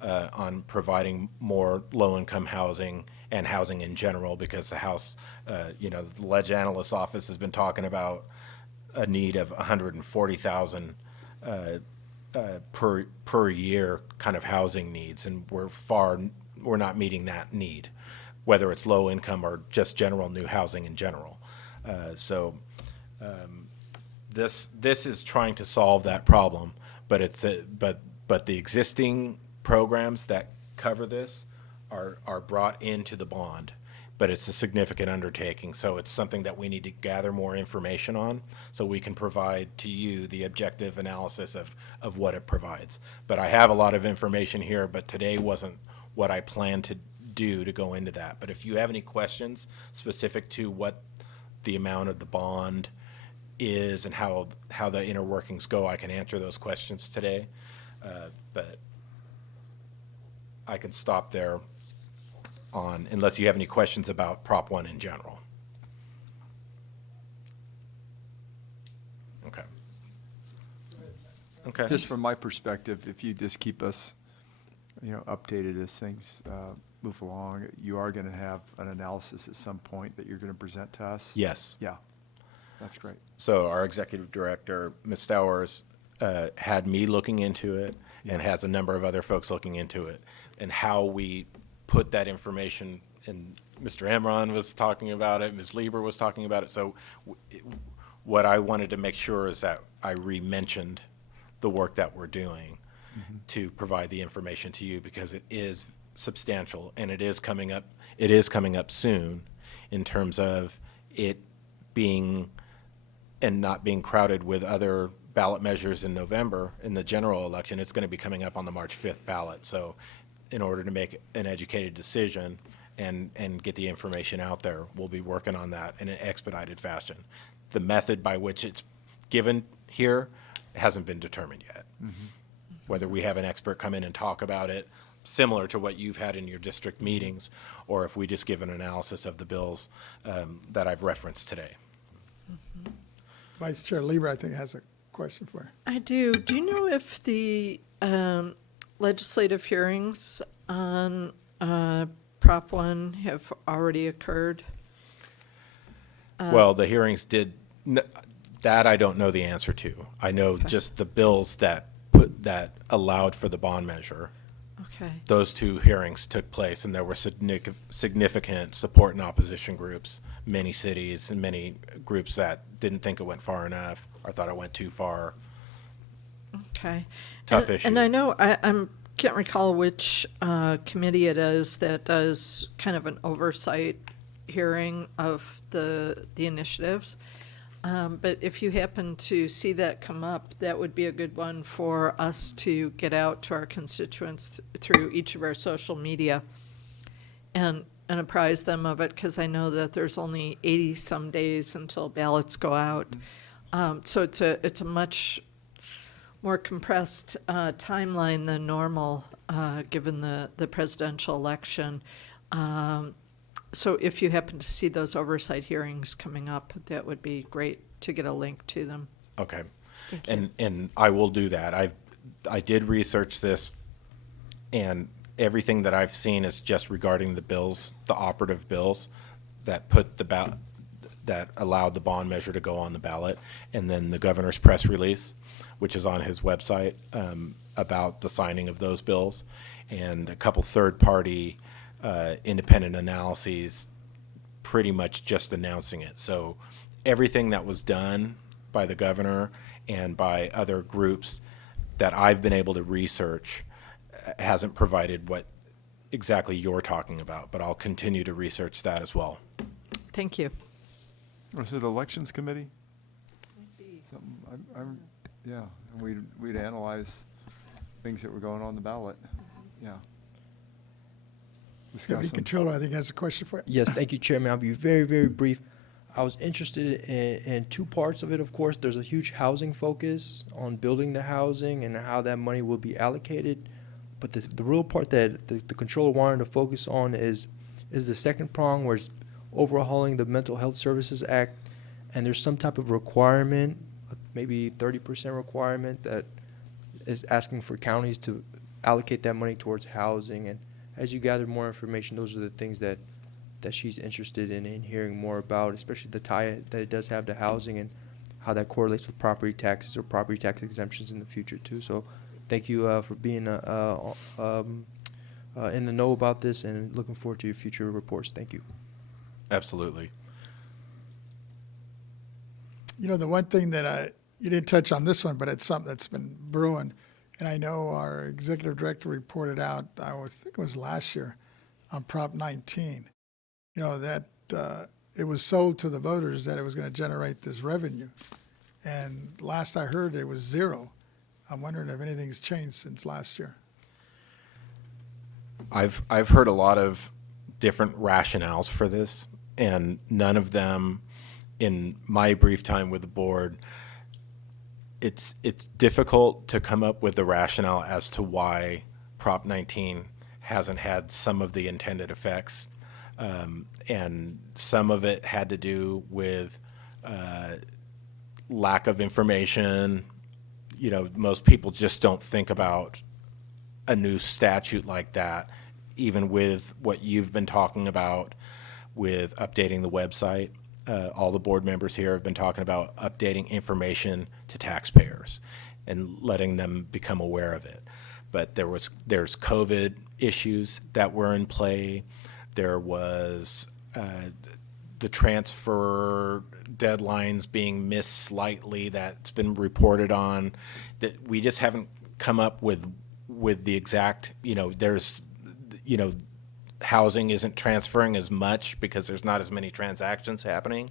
on providing more low-income housing and housing in general, because the House, the Ledge Analyst's Office has been talking about a need of 140,000 per year kind of housing needs, and we're not meeting that need, whether it's low income or just general new housing in general. This is trying to solve that problem, but but the existing programs that cover this are brought into the bond, but it's a significant undertaking. So it's something that we need to gather more information on so we can provide to you the objective analysis of what it provides. But I have a lot of information here, but today wasn't what I planned to do to go into that. But if you have any questions specific to what the amount of the bond is and how the inner workings go, I can answer those questions today. But I can stop there unless you have any questions about Prop 1 in general. Okay. Just from my perspective, if you just keep us, updated as things move along, you are going to have an analysis at some point that you're going to present to us? Yes. Yeah, that's great. So our executive director, Ms. Stowers, had me looking into it and has a number of other folks looking into it, and how we put that information, and Mr. Emron was talking about it, Ms. Lieber was talking about it. So what I wanted to make sure is that I re-mentioned the work that we're doing to provide the information to you, because it is substantial and it is coming up soon in terms of it being and not being crowded with other ballot measures in November in the general election. It's going to be coming up on the March 5th ballot. So in order to make an educated decision and get the information out there, we'll be working on that in an expedited fashion. The method by which it's given here hasn't been determined yet. Whether we have an expert come in and talk about it, similar to what you've had in your district meetings, or if we just give an analysis of the bills that I've referenced today. Vice Chair Lieber, I think, has a question for you. I do. Do you know if the legislative hearings on Prop 1 have already occurred? Well, the hearings did, that I don't know the answer to. I know just the bills that allowed for the bond measure. Okay. Those two hearings took place, and there were significant support and opposition groups, many cities and many groups that didn't think it went far enough or thought it went too far. Okay. Tough issue. And I know, I can't recall which committee it is that does kind of an oversight hearing of the initiatives. But if you happen to see that come up, that would be a good one for us to get out to our constituents through each of our social media and apprise them of it, because I know that there's only 80-some days until ballots go out. So it's a much more compressed timeline than normal, given the presidential election. So if you happen to see those oversight hearings coming up, that would be great to get a link to them. Okay. Thank you. And I will do that. I did research this, and everything that I've seen is just regarding the bills, the operative bills that that allowed the bond measure to go on the ballot, and then the governor's press release, which is on his website, about the signing of those bills, and a couple third-party independent analyses pretty much just announcing it. So everything that was done by the governor and by other groups that I've been able to research hasn't provided what exactly you're talking about, but I'll continue to research that as well. Thank you. Was it Elections Committee? Something, yeah, and we'd analyze things that were going on the ballot. Yeah. Discuss Deputy them. Controller, I think, has a question for you. Yes, thank you, Chairman. I'll be very, very brief. I was interested in two parts of it, of course. There's a huge housing focus on building the housing and how that money will be allocated. But the real part that the controller wanted to focus on is the second prong, where it's overhauling the Mental Health Services Act, and there's some type of requirement, maybe 30% requirement, that is asking for counties to allocate that money towards housing. And as you gather more information, those are the things that she's interested in hearing more about, especially the tie that it does have to housing and how that correlates with property taxes or property tax exemptions in the future too. So thank you for being in the know about this, and looking forward to your future reports. Thank you. Absolutely. You know, the one thing that you didn't touch on this one, but it's something that's been brewing, and I know our executive director reported out, I think it was last year, on Prop 19. You know, that it was sold to the voters that it was going to generate this revenue. And last I heard, it was zero. I'm wondering if anything's changed since last year. I've heard a lot of different rationales for this, and none of them, in my brief time with the board, it's difficult to come up with a rationale as to why Prop 19 hasn't had some of the intended effects. And some of it had to do with lack of information. You know, most people just don't think about a new statute like that, even with what you've been talking about with updating the website. All the board members here have been talking about updating information to taxpayers and letting them become aware of it. But there's COVID issues that were in play. There was the transfer deadlines being missed slightly that's been reported on, that we just haven't come up with the exact, housing isn't transferring as much because there's not as many transactions happening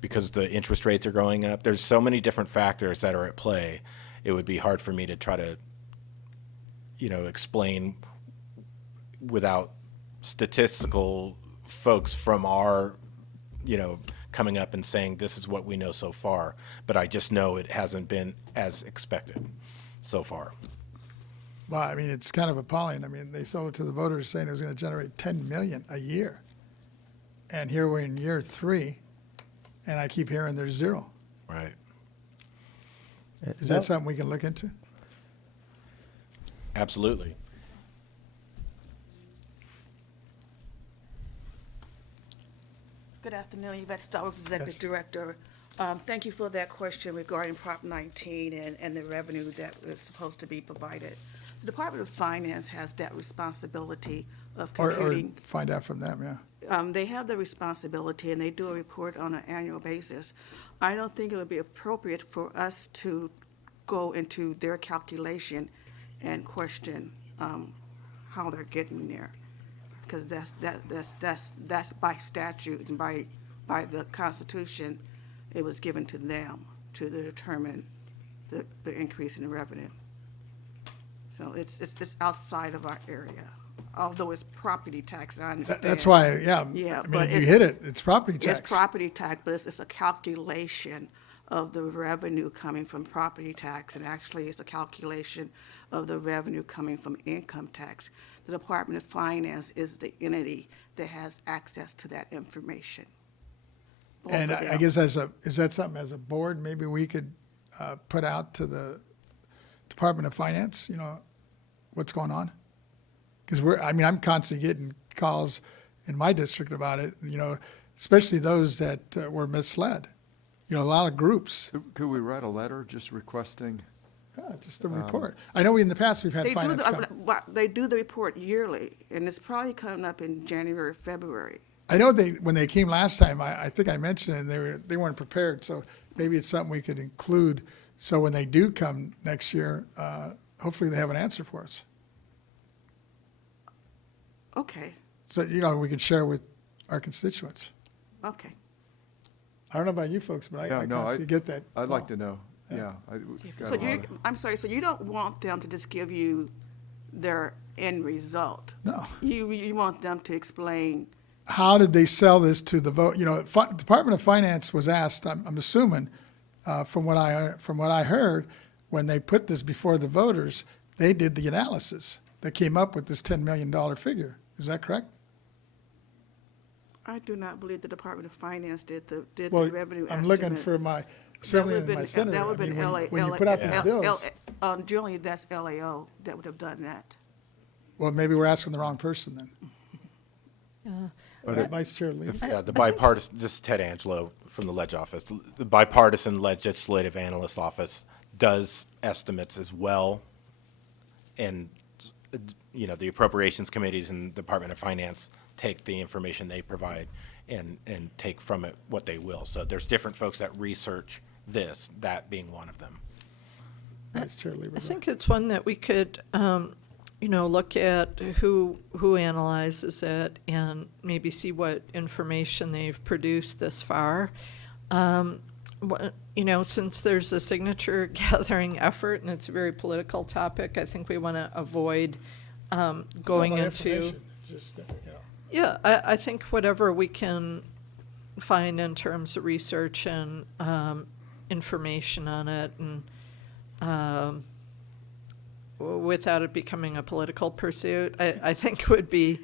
because the interest rates are going up. There's so many different factors that are at play. It would be hard for me to try to, explain without statistical folks from our, coming up and saying this is what we know so far. But I just know it hasn't been as expected so far. Well, I mean, it's kind of appalling. I mean, they sold it to the voters saying it was going to generate $10 million a year. And here we're in year 3, and I keep hearing there's zero. Right. Is that something we can look into? Absolutely. Good afternoon, Yvette Stokes, Executive Director. Thank you for that question regarding Prop 19 and the revenue that is supposed to be provided. The Department of Finance has that responsibility of Or computing. find out from them, yeah. They have the responsibility, and they do a report on an annual basis. I don't think it would be appropriate for us to go into their calculation and question how they're getting there, because that's by statute and by the Constitution. It was given to them to determine the increase in revenue. So it's outside of our area, although it's property tax, I understand. That's why, yeah. Yeah, I but mean, you hit it. It's property tax. It's property tax, but it's a calculation of the revenue coming from property tax, and actually it's a calculation of the revenue coming from income tax. The Department of Finance is the entity that has access to that information. Both And of I them. guess is that something as a board, maybe we could put out to the Department of Finance, what's going on? Because I'm constantly getting calls in my district about it, especially those that were misled. A lot of groups. Could we write a letter just requesting? Just a report. I know in the past we've had finance come. They do the report yearly, and it's probably coming up in January, February. I know when they came last time, I think I mentioned it, they weren't prepared, so maybe it's something we could include. So when they do come next year, hopefully they have an answer for us. Okay, So, we can share with our constituents. okay. I don't know about you folks, but I constantly get that. I'd like call. to know, yeah. So I'm sorry, so you don't want them to just give you their end result? No. You want them to explain, How did they sell this to the vote? Department of Finance was asked, I'm assuming, from what I heard, when they put this before the voters, they did the analysis that came up with this $10 million figure. Is that correct? I do not believe the Department of Finance did the Well, revenue I'm estimate. looking for my assemblyman and my senator. That would have been LA. When you put out these bills, Generally, that's LAO that would have done that. well, maybe we're asking the wrong person then. But Vice Chair Lee. Yeah, the bipartisan, this is Ted Angelo from the Ledge Office. The Bipartisan Legislative Analyst Office does estimates as well. And, the appropriations committees and Department of Finance take the information they provide and take from it what they will. So there's different folks that research this, that being one of them. Vice Chair Lee. I think it's one that we could, look at who analyzes it and maybe see what information they've produced this far. Since there's a signature gathering effort and it's a very political topic, I think we want to avoid going About into. information, just, Yeah, I think whatever we can find in terms of research and information on it, and without it becoming a political pursuit, I think would be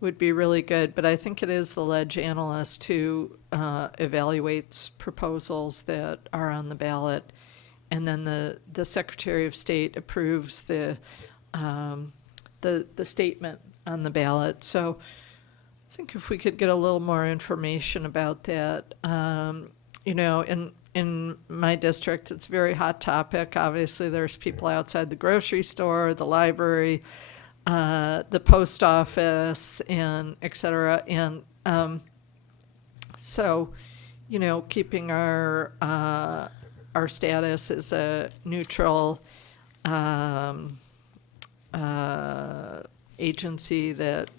really good. But I think it is the ledge analyst who evaluates proposals that are on the ballot, and then the Secretary of State approves the statement on the ballot. So I think if we could get a little more information about that, in my district, it's a very hot topic. Obviously, there's people outside the grocery store, the library, the post office, and et cetera. And so, keeping our status as a neutral agency that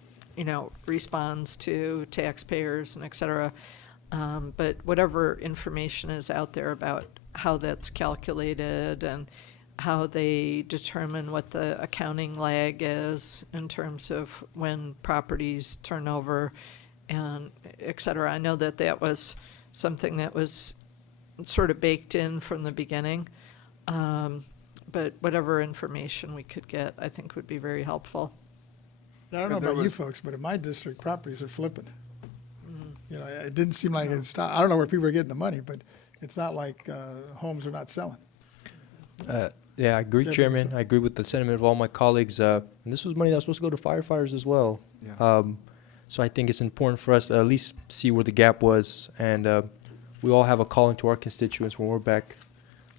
responds to taxpayers and et cetera. But whatever information is out there about how that's calculated and how they determine what the accounting lag is in terms of when properties turn over and et cetera. I know that was something that was sort of baked in from the beginning. But whatever information we could get, I think would be very helpful. I don't know about you folks, but in my district, properties are flipping. It didn't seem like it's not, I don't know where people are getting the money, but it's not like homes are not selling. Yeah, I agree, Yeah, Chairman. so- I agree with the sentiment of all my colleagues. And this was money that was supposed to go to firefighters as well. Yeah. So I think it's important for us to at least see where the gap was. And we all have a calling to our constituents when we're back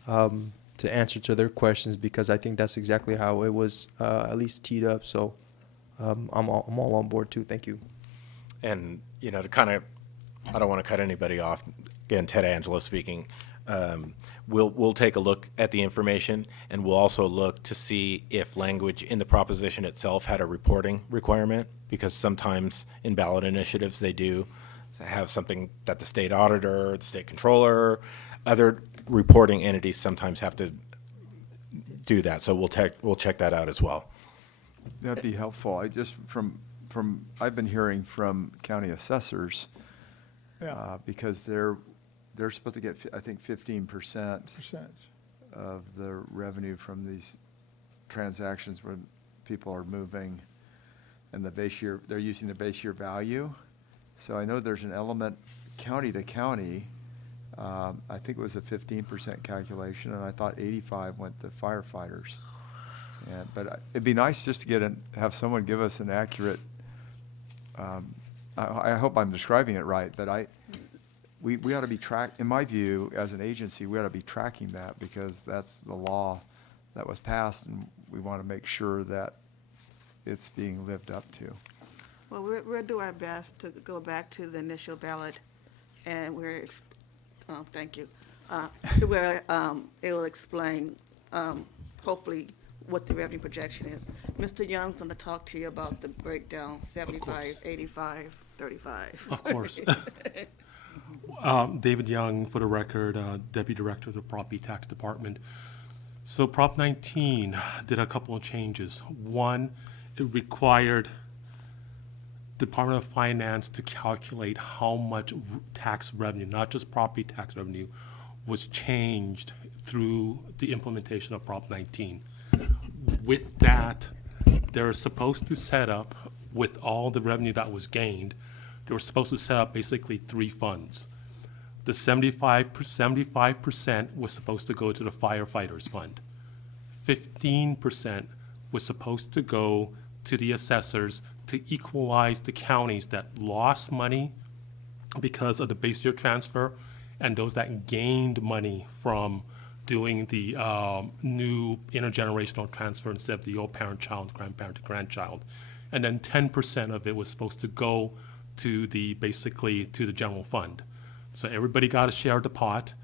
to answer to their questions, because I think that's exactly how it was at least teed up. So I'm all on board too. Thank you. And, to kind of, I don't want to cut anybody off. Again, Ted Angelo speaking. We'll take a look at the information, and we'll also look to see if language in the proposition itself had a reporting requirement, because sometimes in ballot initiatives they do have something that the state auditor, the state controller, other reporting entities sometimes have to do that. So we'll check that out as well. That'd be helpful. I just, I've been hearing from county assessors, because they're supposed to get, I think, 15% Percentage. of the revenue from these transactions when people are moving, and they're using the base year value. So I know there's an element county to county. I think it was a 15% calculation, and I thought 85 went to firefighters. But it'd be nice just to have someone give us an accurate. I hope I'm describing it right, but we ought to be in my view, as an agency, we ought to be tracking that, because that's the law that was passed, and we want to make sure that it's being lived up to. Well, we'll do our best to go back to the initial ballot, and thank you. Where it'll explain, hopefully, what the revenue projection is. Mr. Young's going to talk to you about the breakdown, 75, 85, 35. Of course. David Young, for the record, Deputy Director of the Property Tax Department. So Prop 19 did a couple of changes. One, it required Department of Finance to calculate how much tax revenue, not just property tax revenue, was changed through the implementation of Prop 19. With that, they're supposed to set up, with all the revenue that was gained, they were supposed to set up basically three funds. The 75% was supposed to go to the firefighters fund. 15% was supposed to go to the assessors to equalize the counties that lost money because of the base year transfer and those that gained money from doing the new intergenerational transfer instead of the old parent-child, grandparent to grandchild. And then 10% of it was supposed to go to basically to the general fund. So everybody got a share of the pot.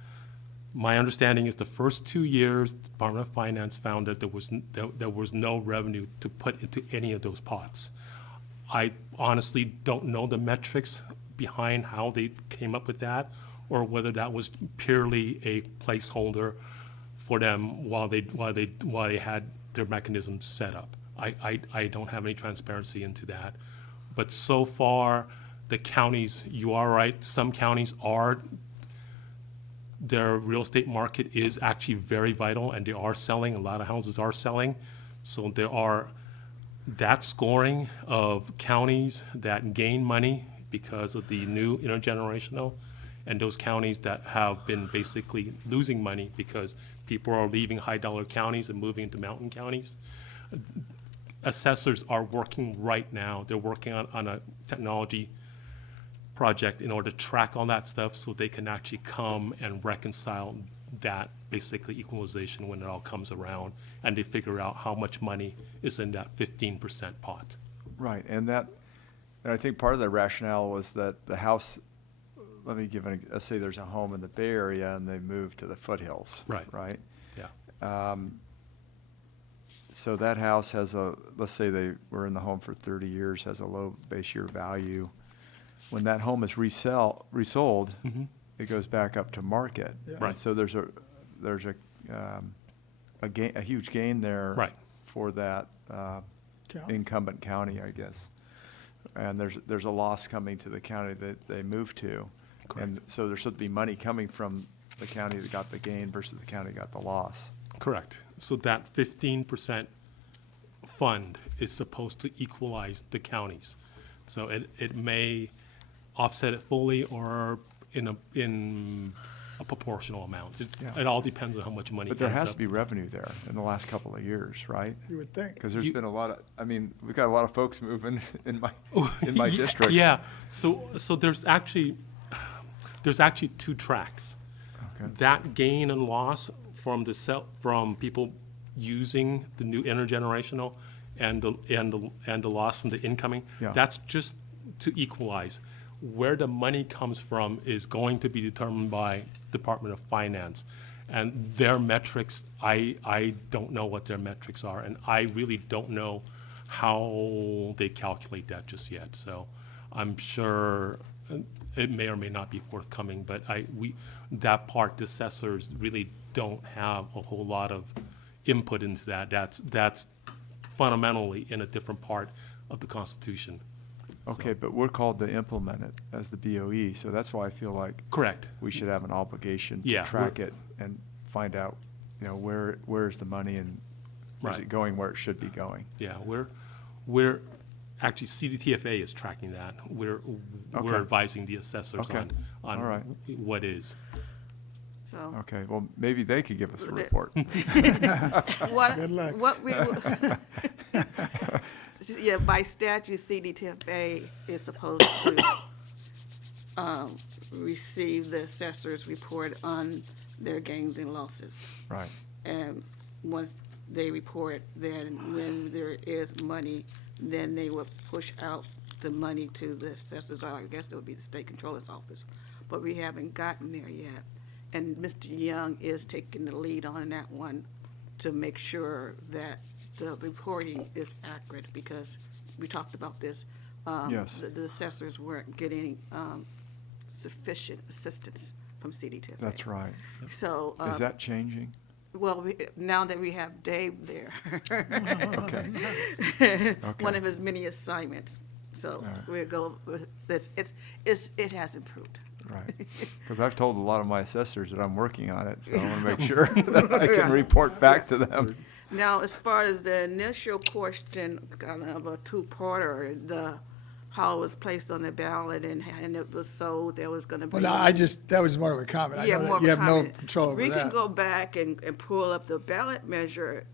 My understanding is the first 2 years, the Department of Finance found that there was no revenue to put into any of those pots. I honestly don't know the metrics behind how they came up with that, or whether that was purely a placeholder for them while they had their mechanisms set up. I don't have any transparency into that. But so far, the counties, you are right, some counties their real estate market is actually very vital, and they are selling, a lot of houses are selling. So that scoring of counties that gain money because of the new intergenerational, and those counties that have been basically losing money because people are leaving high-dollar counties and moving into mountain counties. Assessors are working right now. They're working on a technology project in order to track all that stuff so they can actually come and reconcile that basically equalization when it all comes around, and they figure out how much money is in that 15% pot. Right, and I think part of the rationale was that the house, let's say there's a home in the Bay Area and they move to the foothills. Right? Yeah. So that house has let's say they were in the home for 30 years, has a low base year value. When that home is resold, it goes back up to market. Yeah. Right. So there's a huge gain there for that incumbent county, I guess. And there's a loss coming to the county that they moved to. Correct. And so there's supposed to be money coming from the county that got the gain versus the county that got the loss. Correct. So that 15% fund is supposed to equalize the counties. So it may offset it fully or in a proportional amount. It all depends on how much money. But there has to be revenue there in the last couple of years, right? You would think. Because there's been a lot of, we've got a lot of folks moving in my district. Yeah. So there's actually two tracks. Okay. That gain and loss from people using the new intergenerational and the loss from the incoming. Yeah. That's just to equalize. Where the money comes from is going to be determined by Department of Finance. And their metrics, I don't know what their metrics are, and I really don't know how they calculate that just yet. So I'm sure it may or may not be forthcoming, but that part, the assessors really don't have a whole lot of input into that. That's fundamentally in a different part of the Constitution. Okay, but we're called to implement it as the BoE, so that's why I feel like Correct. we should have an obligation to Yeah, track it and find out, where's the money and is it going where it should be going? Yeah, we're actually CDTFA is tracking that. We're advising the assessors on All right. what is. So. Okay, well, maybe they could give us a report. Good luck. What we will, yeah, by statute, CDTFA is supposed to receive the assessor's report on their gains and losses. Right. And once they report that when there is money, then they will push out the money to the assessors, or I guess it would be the state controller's office, but we haven't gotten there yet. And Mr. Young is taking the lead on that one to make sure that the reporting is accurate, because we talked about this. Yes. The assessors weren't getting sufficient assistance from CDTF. That's right. So. Is that changing? Well, now that we have Dave there. Okay. One of his many assignments. So right. we'll go with this. It has improved. Right. Because I've told a lot of my assessors that I'm working on it, so I want to make sure that I can report back to them. Now, as far as the initial question, kind of a two-parter, how it was placed on the ballot and it was sold, there was going to be. Well, no, that was more of a comment. Yeah, I know more that you of a have no comment. control over We that. can go back and pull up the ballot measure.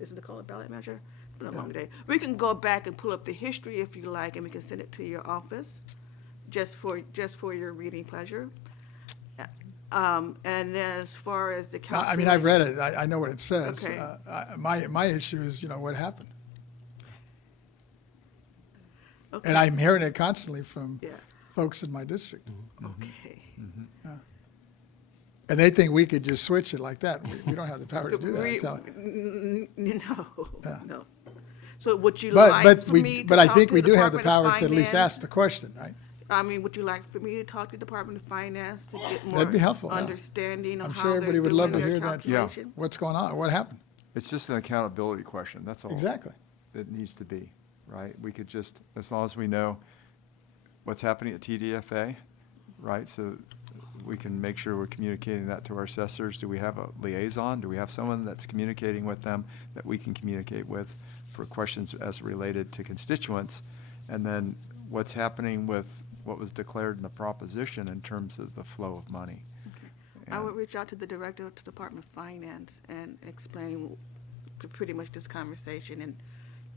Isn't it called a ballot measure? It's been a long day. We can go back and pull up the history if you like, and we can send it to your office, just for your reading pleasure. And then as far as the calculation. I mean, I've read it. I know what it says. Okay. My issue is, what happened? Okay. And I'm hearing it constantly from Yeah. folks in my district. Okay. Yeah. And they think we could just switch it like that. We don't have the power to do that. No. So would you But like for me to but I talk think to we the do have the Department of power to at least Finance? ask the question, right? I mean, would you like for me to talk to the Department of Finance to get more That'd be helpful, yeah. understanding of I'm how sure they're everybody would love to doing hear their that. calculation? What's going on? What happened? It's just an accountability question, that's all. Exactly. It needs to be, right? We could just, as long as we know what's happening at TDFA, right? So we can make sure we're communicating that to our assessors. Do we have a liaison? Do we have someone that's communicating with them that we can communicate with for questions as related to constituents? And then what's happening with what was declared in the proposition in terms of the flow of money? I would reach out to the Director of the Department of Finance and explain pretty much this conversation, and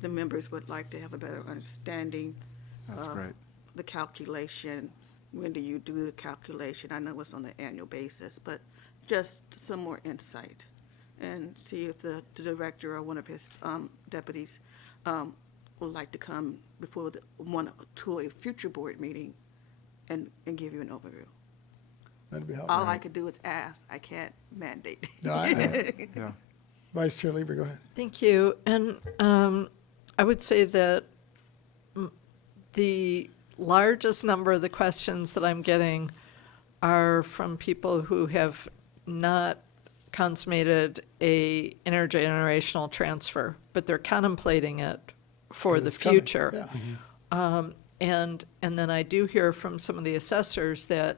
the members would like to have a better understanding That's of great. the calculation. When do you do the calculation? I know it's on an annual basis, but just some more insight, and see if the director or one of his deputies would like to come before to a future board meeting and give you an overview. That'd be helpful. All I could do is ask. I can't mandate. No, Yeah. Vice Chair Lieber, go ahead. Thank you. And I would say that the largest number of the questions that I'm getting are from people who have not consummated a intergenerational transfer, but they're contemplating it for the It's coming, future. yeah. And then I do hear from some of the assessors that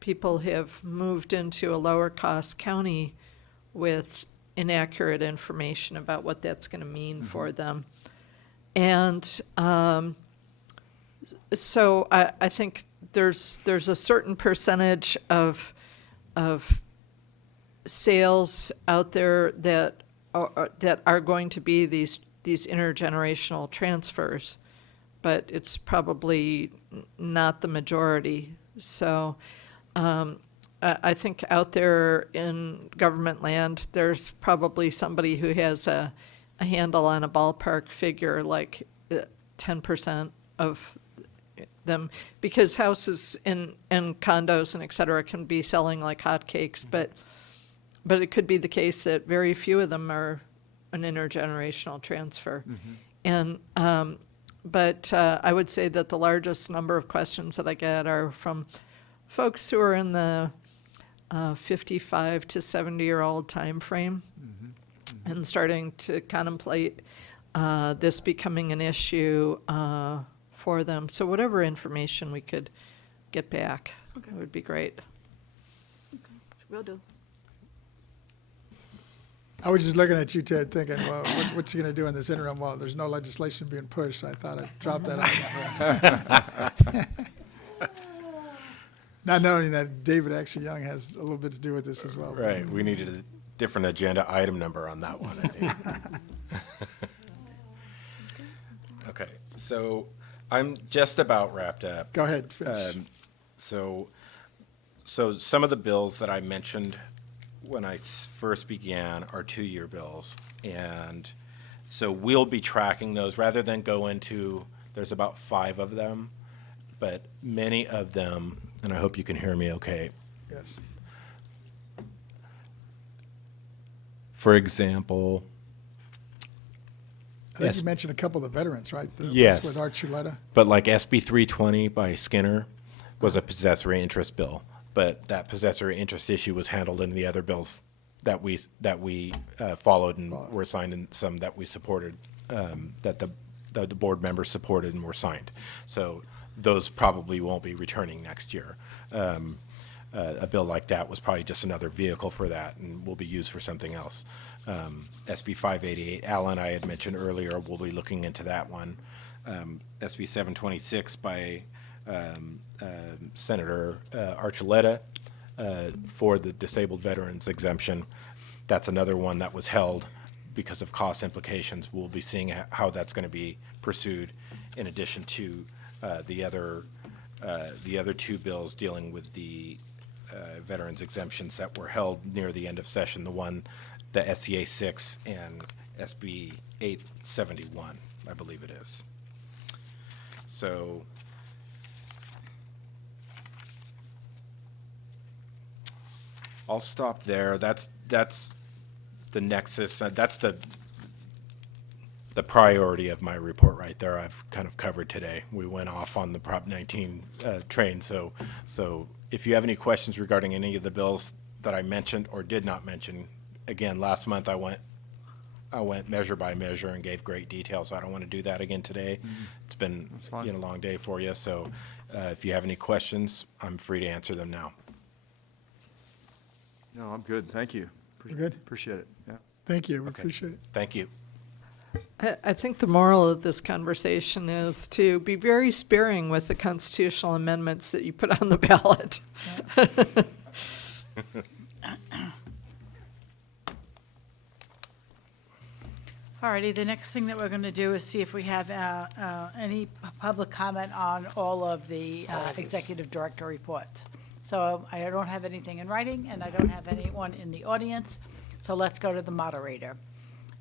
people have moved into a lower cost county with inaccurate information about what that's going to mean for them. And so I think there's a certain percentage of sales out there that are going to be these intergenerational transfers, but it's probably not the majority. So I think out there in government land, there's probably somebody who has a handle on a ballpark figure, like 10% of them, because houses and condos and et cetera can be selling like hotcakes, but it could be the case that very few of them are an intergenerational transfer. And but I would say that the largest number of questions that I get are from folks who are in the 55 to 70-year-old time frame and starting to contemplate this becoming an issue for them. So whatever information we could get back would be great. Will do. I was just looking at you, Ted, thinking, well, what's he going to do in this interim? Well, there's no legislation being pushed. I thought I'd drop that on. Not knowing that David actually Young has a little bit to do with this as well. Right, we needed a different agenda item number on that one, I think. Okay, so I'm just about wrapped up. Go ahead, finish. So some of the bills that I mentioned when I first began are 2-year bills. And so we'll be tracking those rather than go into There's about 5 of them, but many of them, and I hope you can hear me okay. Yes. For example, I think you mentioned a couple of the veterans, right? The ones yes, with Archuleta. but like SB 320 by Skinner was a possessory interest bill, but that possessory interest issue was handled in the other bills that we followed and were signed, and some that we supported, that the board members supported and were signed. So those probably won't be returning next year. A bill like that was probably just another vehicle for that and will be used for something else. SB 588, Alan, I had mentioned earlier, we'll be looking into that one. SB 726 by Senator Archuleta for the disabled veterans exemption. That's another one that was held because of cost implications. We'll be seeing how that's going to be pursued, in addition to the other 2 bills dealing with the veterans exemptions that were held near the end of session, the SCA 6 and SB 871, I believe it is. So I'll stop there. That's the nexus. That's the priority of my report right there. I've kind of covered today. We went off on the Prop 19 train. So if you have any questions regarding any of the bills that I mentioned or did not mention, again, last month I went measure by measure and gave great detail, so I don't want to do that again today. It's been a long day for you, so if you have any questions, I'm free to answer them now. No, I'm good. Thank you. We're good? Appreciate it. Yeah. Thank you. We Okay. appreciate it. Thank you. I think the moral of this conversation is to be very sparing with the constitutional amendments that you put on the ballot. All righty, the next thing that we're going to do is see if we have any public comment on all of the executive director reports. So I don't have anything in writing, and I don't have anyone in the audience, so let's go to the moderator.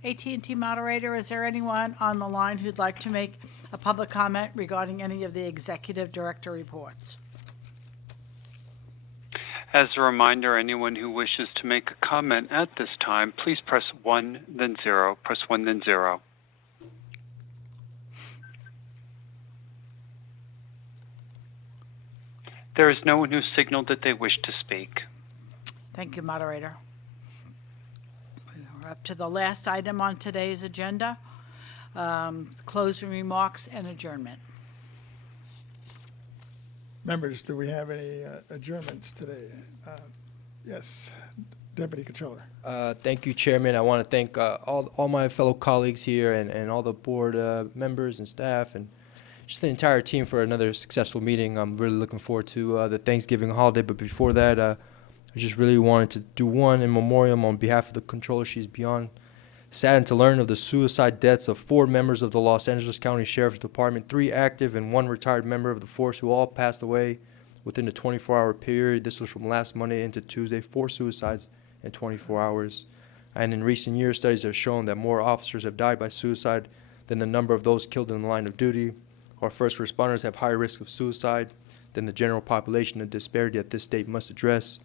AT&T moderator, is there anyone on the line who'd like to make a public comment regarding any of the executive director reports? As a reminder, anyone who wishes to make a comment at this time, please press 1, then 0. Press 1, then 0. There is no one who signaled that they wish to speak. Thank you, moderator. We're up to the last item on today's agenda, closing remarks and adjournment. Members, do we have any adjournments today? Yes, Deputy Controller. Thank you, Chairman. I want to thank all my fellow colleagues here and all the board members and staff and just the entire team for another successful meeting. I'm really looking forward to the Thanksgiving holiday, but before that, I just really wanted to do one in memoriam on behalf of the Controller. She's beyond saddened to learn of the suicide deaths of 4 members of the Los Angeles County Sheriff's Department, 3 active and 1 retired member of the force who all passed away within the 24-hour period. This was from last Monday into Tuesday, 4 suicides in 24 hours. And in recent years, studies have shown that more officers have died by suicide than the number of those killed in the line of duty. Our first responders have higher risk of suicide than the general population, a disparity that this state must address.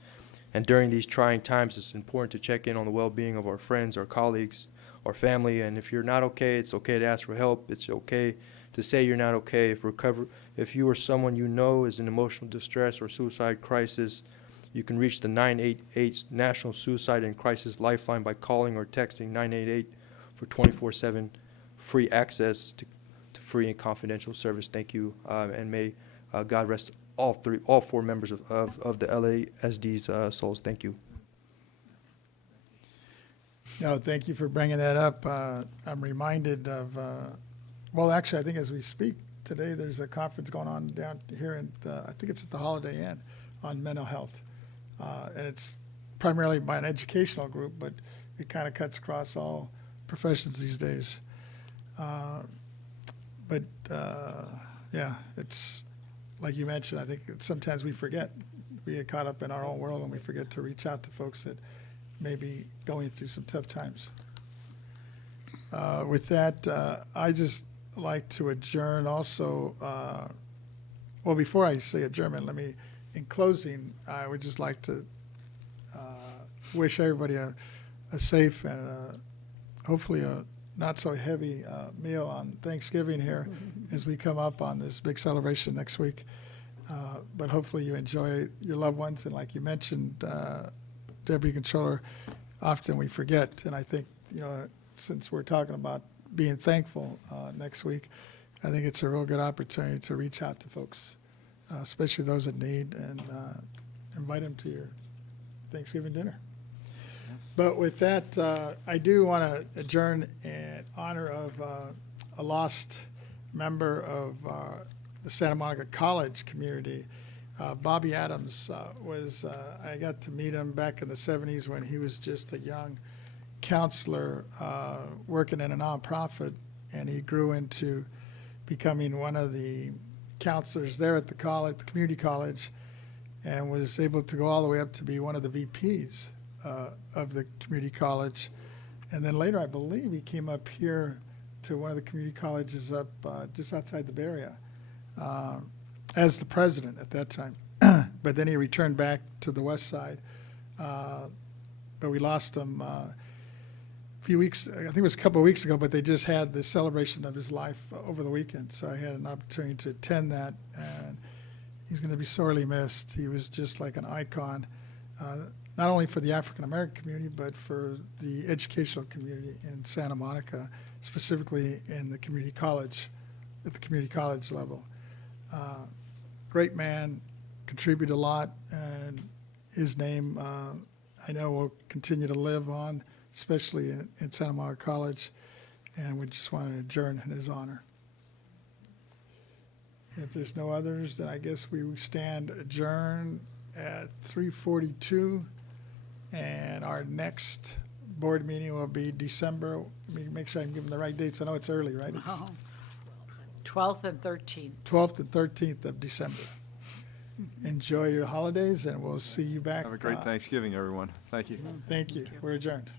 And during these trying times, it's important to check in on the well-being of our friends, our colleagues, our family. And if you're not okay, it's okay to ask for help. It's okay to say you're not okay. If you or someone you know is in emotional distress or suicide crisis, you can reach the 988 National Suicide and Crisis Lifeline by calling or texting 988 for 24/7 free access to free and confidential service. Thank you, and may God rest all 4 members of the LASD's souls. Thank you. No, thank you for bringing that up. I'm reminded of, well, actually, I think as we speak today, there's a conference going on down here, and I think it's at the Holiday Inn on mental health. And it's primarily by an educational group, but it kind of cuts across all professions these days. Yeah, it's like you mentioned, I think sometimes we forget. We get caught up in our own world and we forget to reach out to folks that may be going through some tough times. With that, I like to adjourn also. Well, before I say adjournment, in closing, I would just like to wish everybody a safe and hopefully a not so heavy meal on Thanksgiving here as we come up on this big celebration next week. But hopefully you enjoy your loved ones. And like you mentioned, Deputy Controller, often we forget. And I think, since we're talking about being thankful next week, I think it's a real good opportunity to reach out to folks, especially those in need, and invite them to your Thanksgiving dinner. But with that, I do want to adjourn in honor of a lost member of the Santa Monica College community. Bobby Adams I got to meet him back in the 70s when he was just a young counselor working in a nonprofit, and he grew into becoming one of the counselors there at the college, the community college, and was able to go all the way up to be one of the VPs of the community college. And then later, I believe he came up here to one of the community colleges up just outside the Bay Area as the president at that time. But then he returned back to the west side. But we lost him a few weeks, I think it was a couple of weeks ago, but they just had the celebration of his life over the weekend. So I had an opportunity to attend that, and he's going to be sorely missed. He was just like an icon, not only for the African-American community, but for the educational community in Santa Monica, specifically in the community college, at the community college level. Great man, contributed a lot, and his name, I know, will continue to live on, especially in Santa Monica College, and we just want to adjourn in his honor. If there's no others, then I guess we stand adjourned at 3:42, and our next board meeting will be December. Let me make sure I'm giving the right dates. I know it's early, right? It's 12th and 13th. 12th and 13th of December. Enjoy your holidays, and we'll see you back. Have a great Thanksgiving, everyone. Thank you. Thank you. We're adjourned.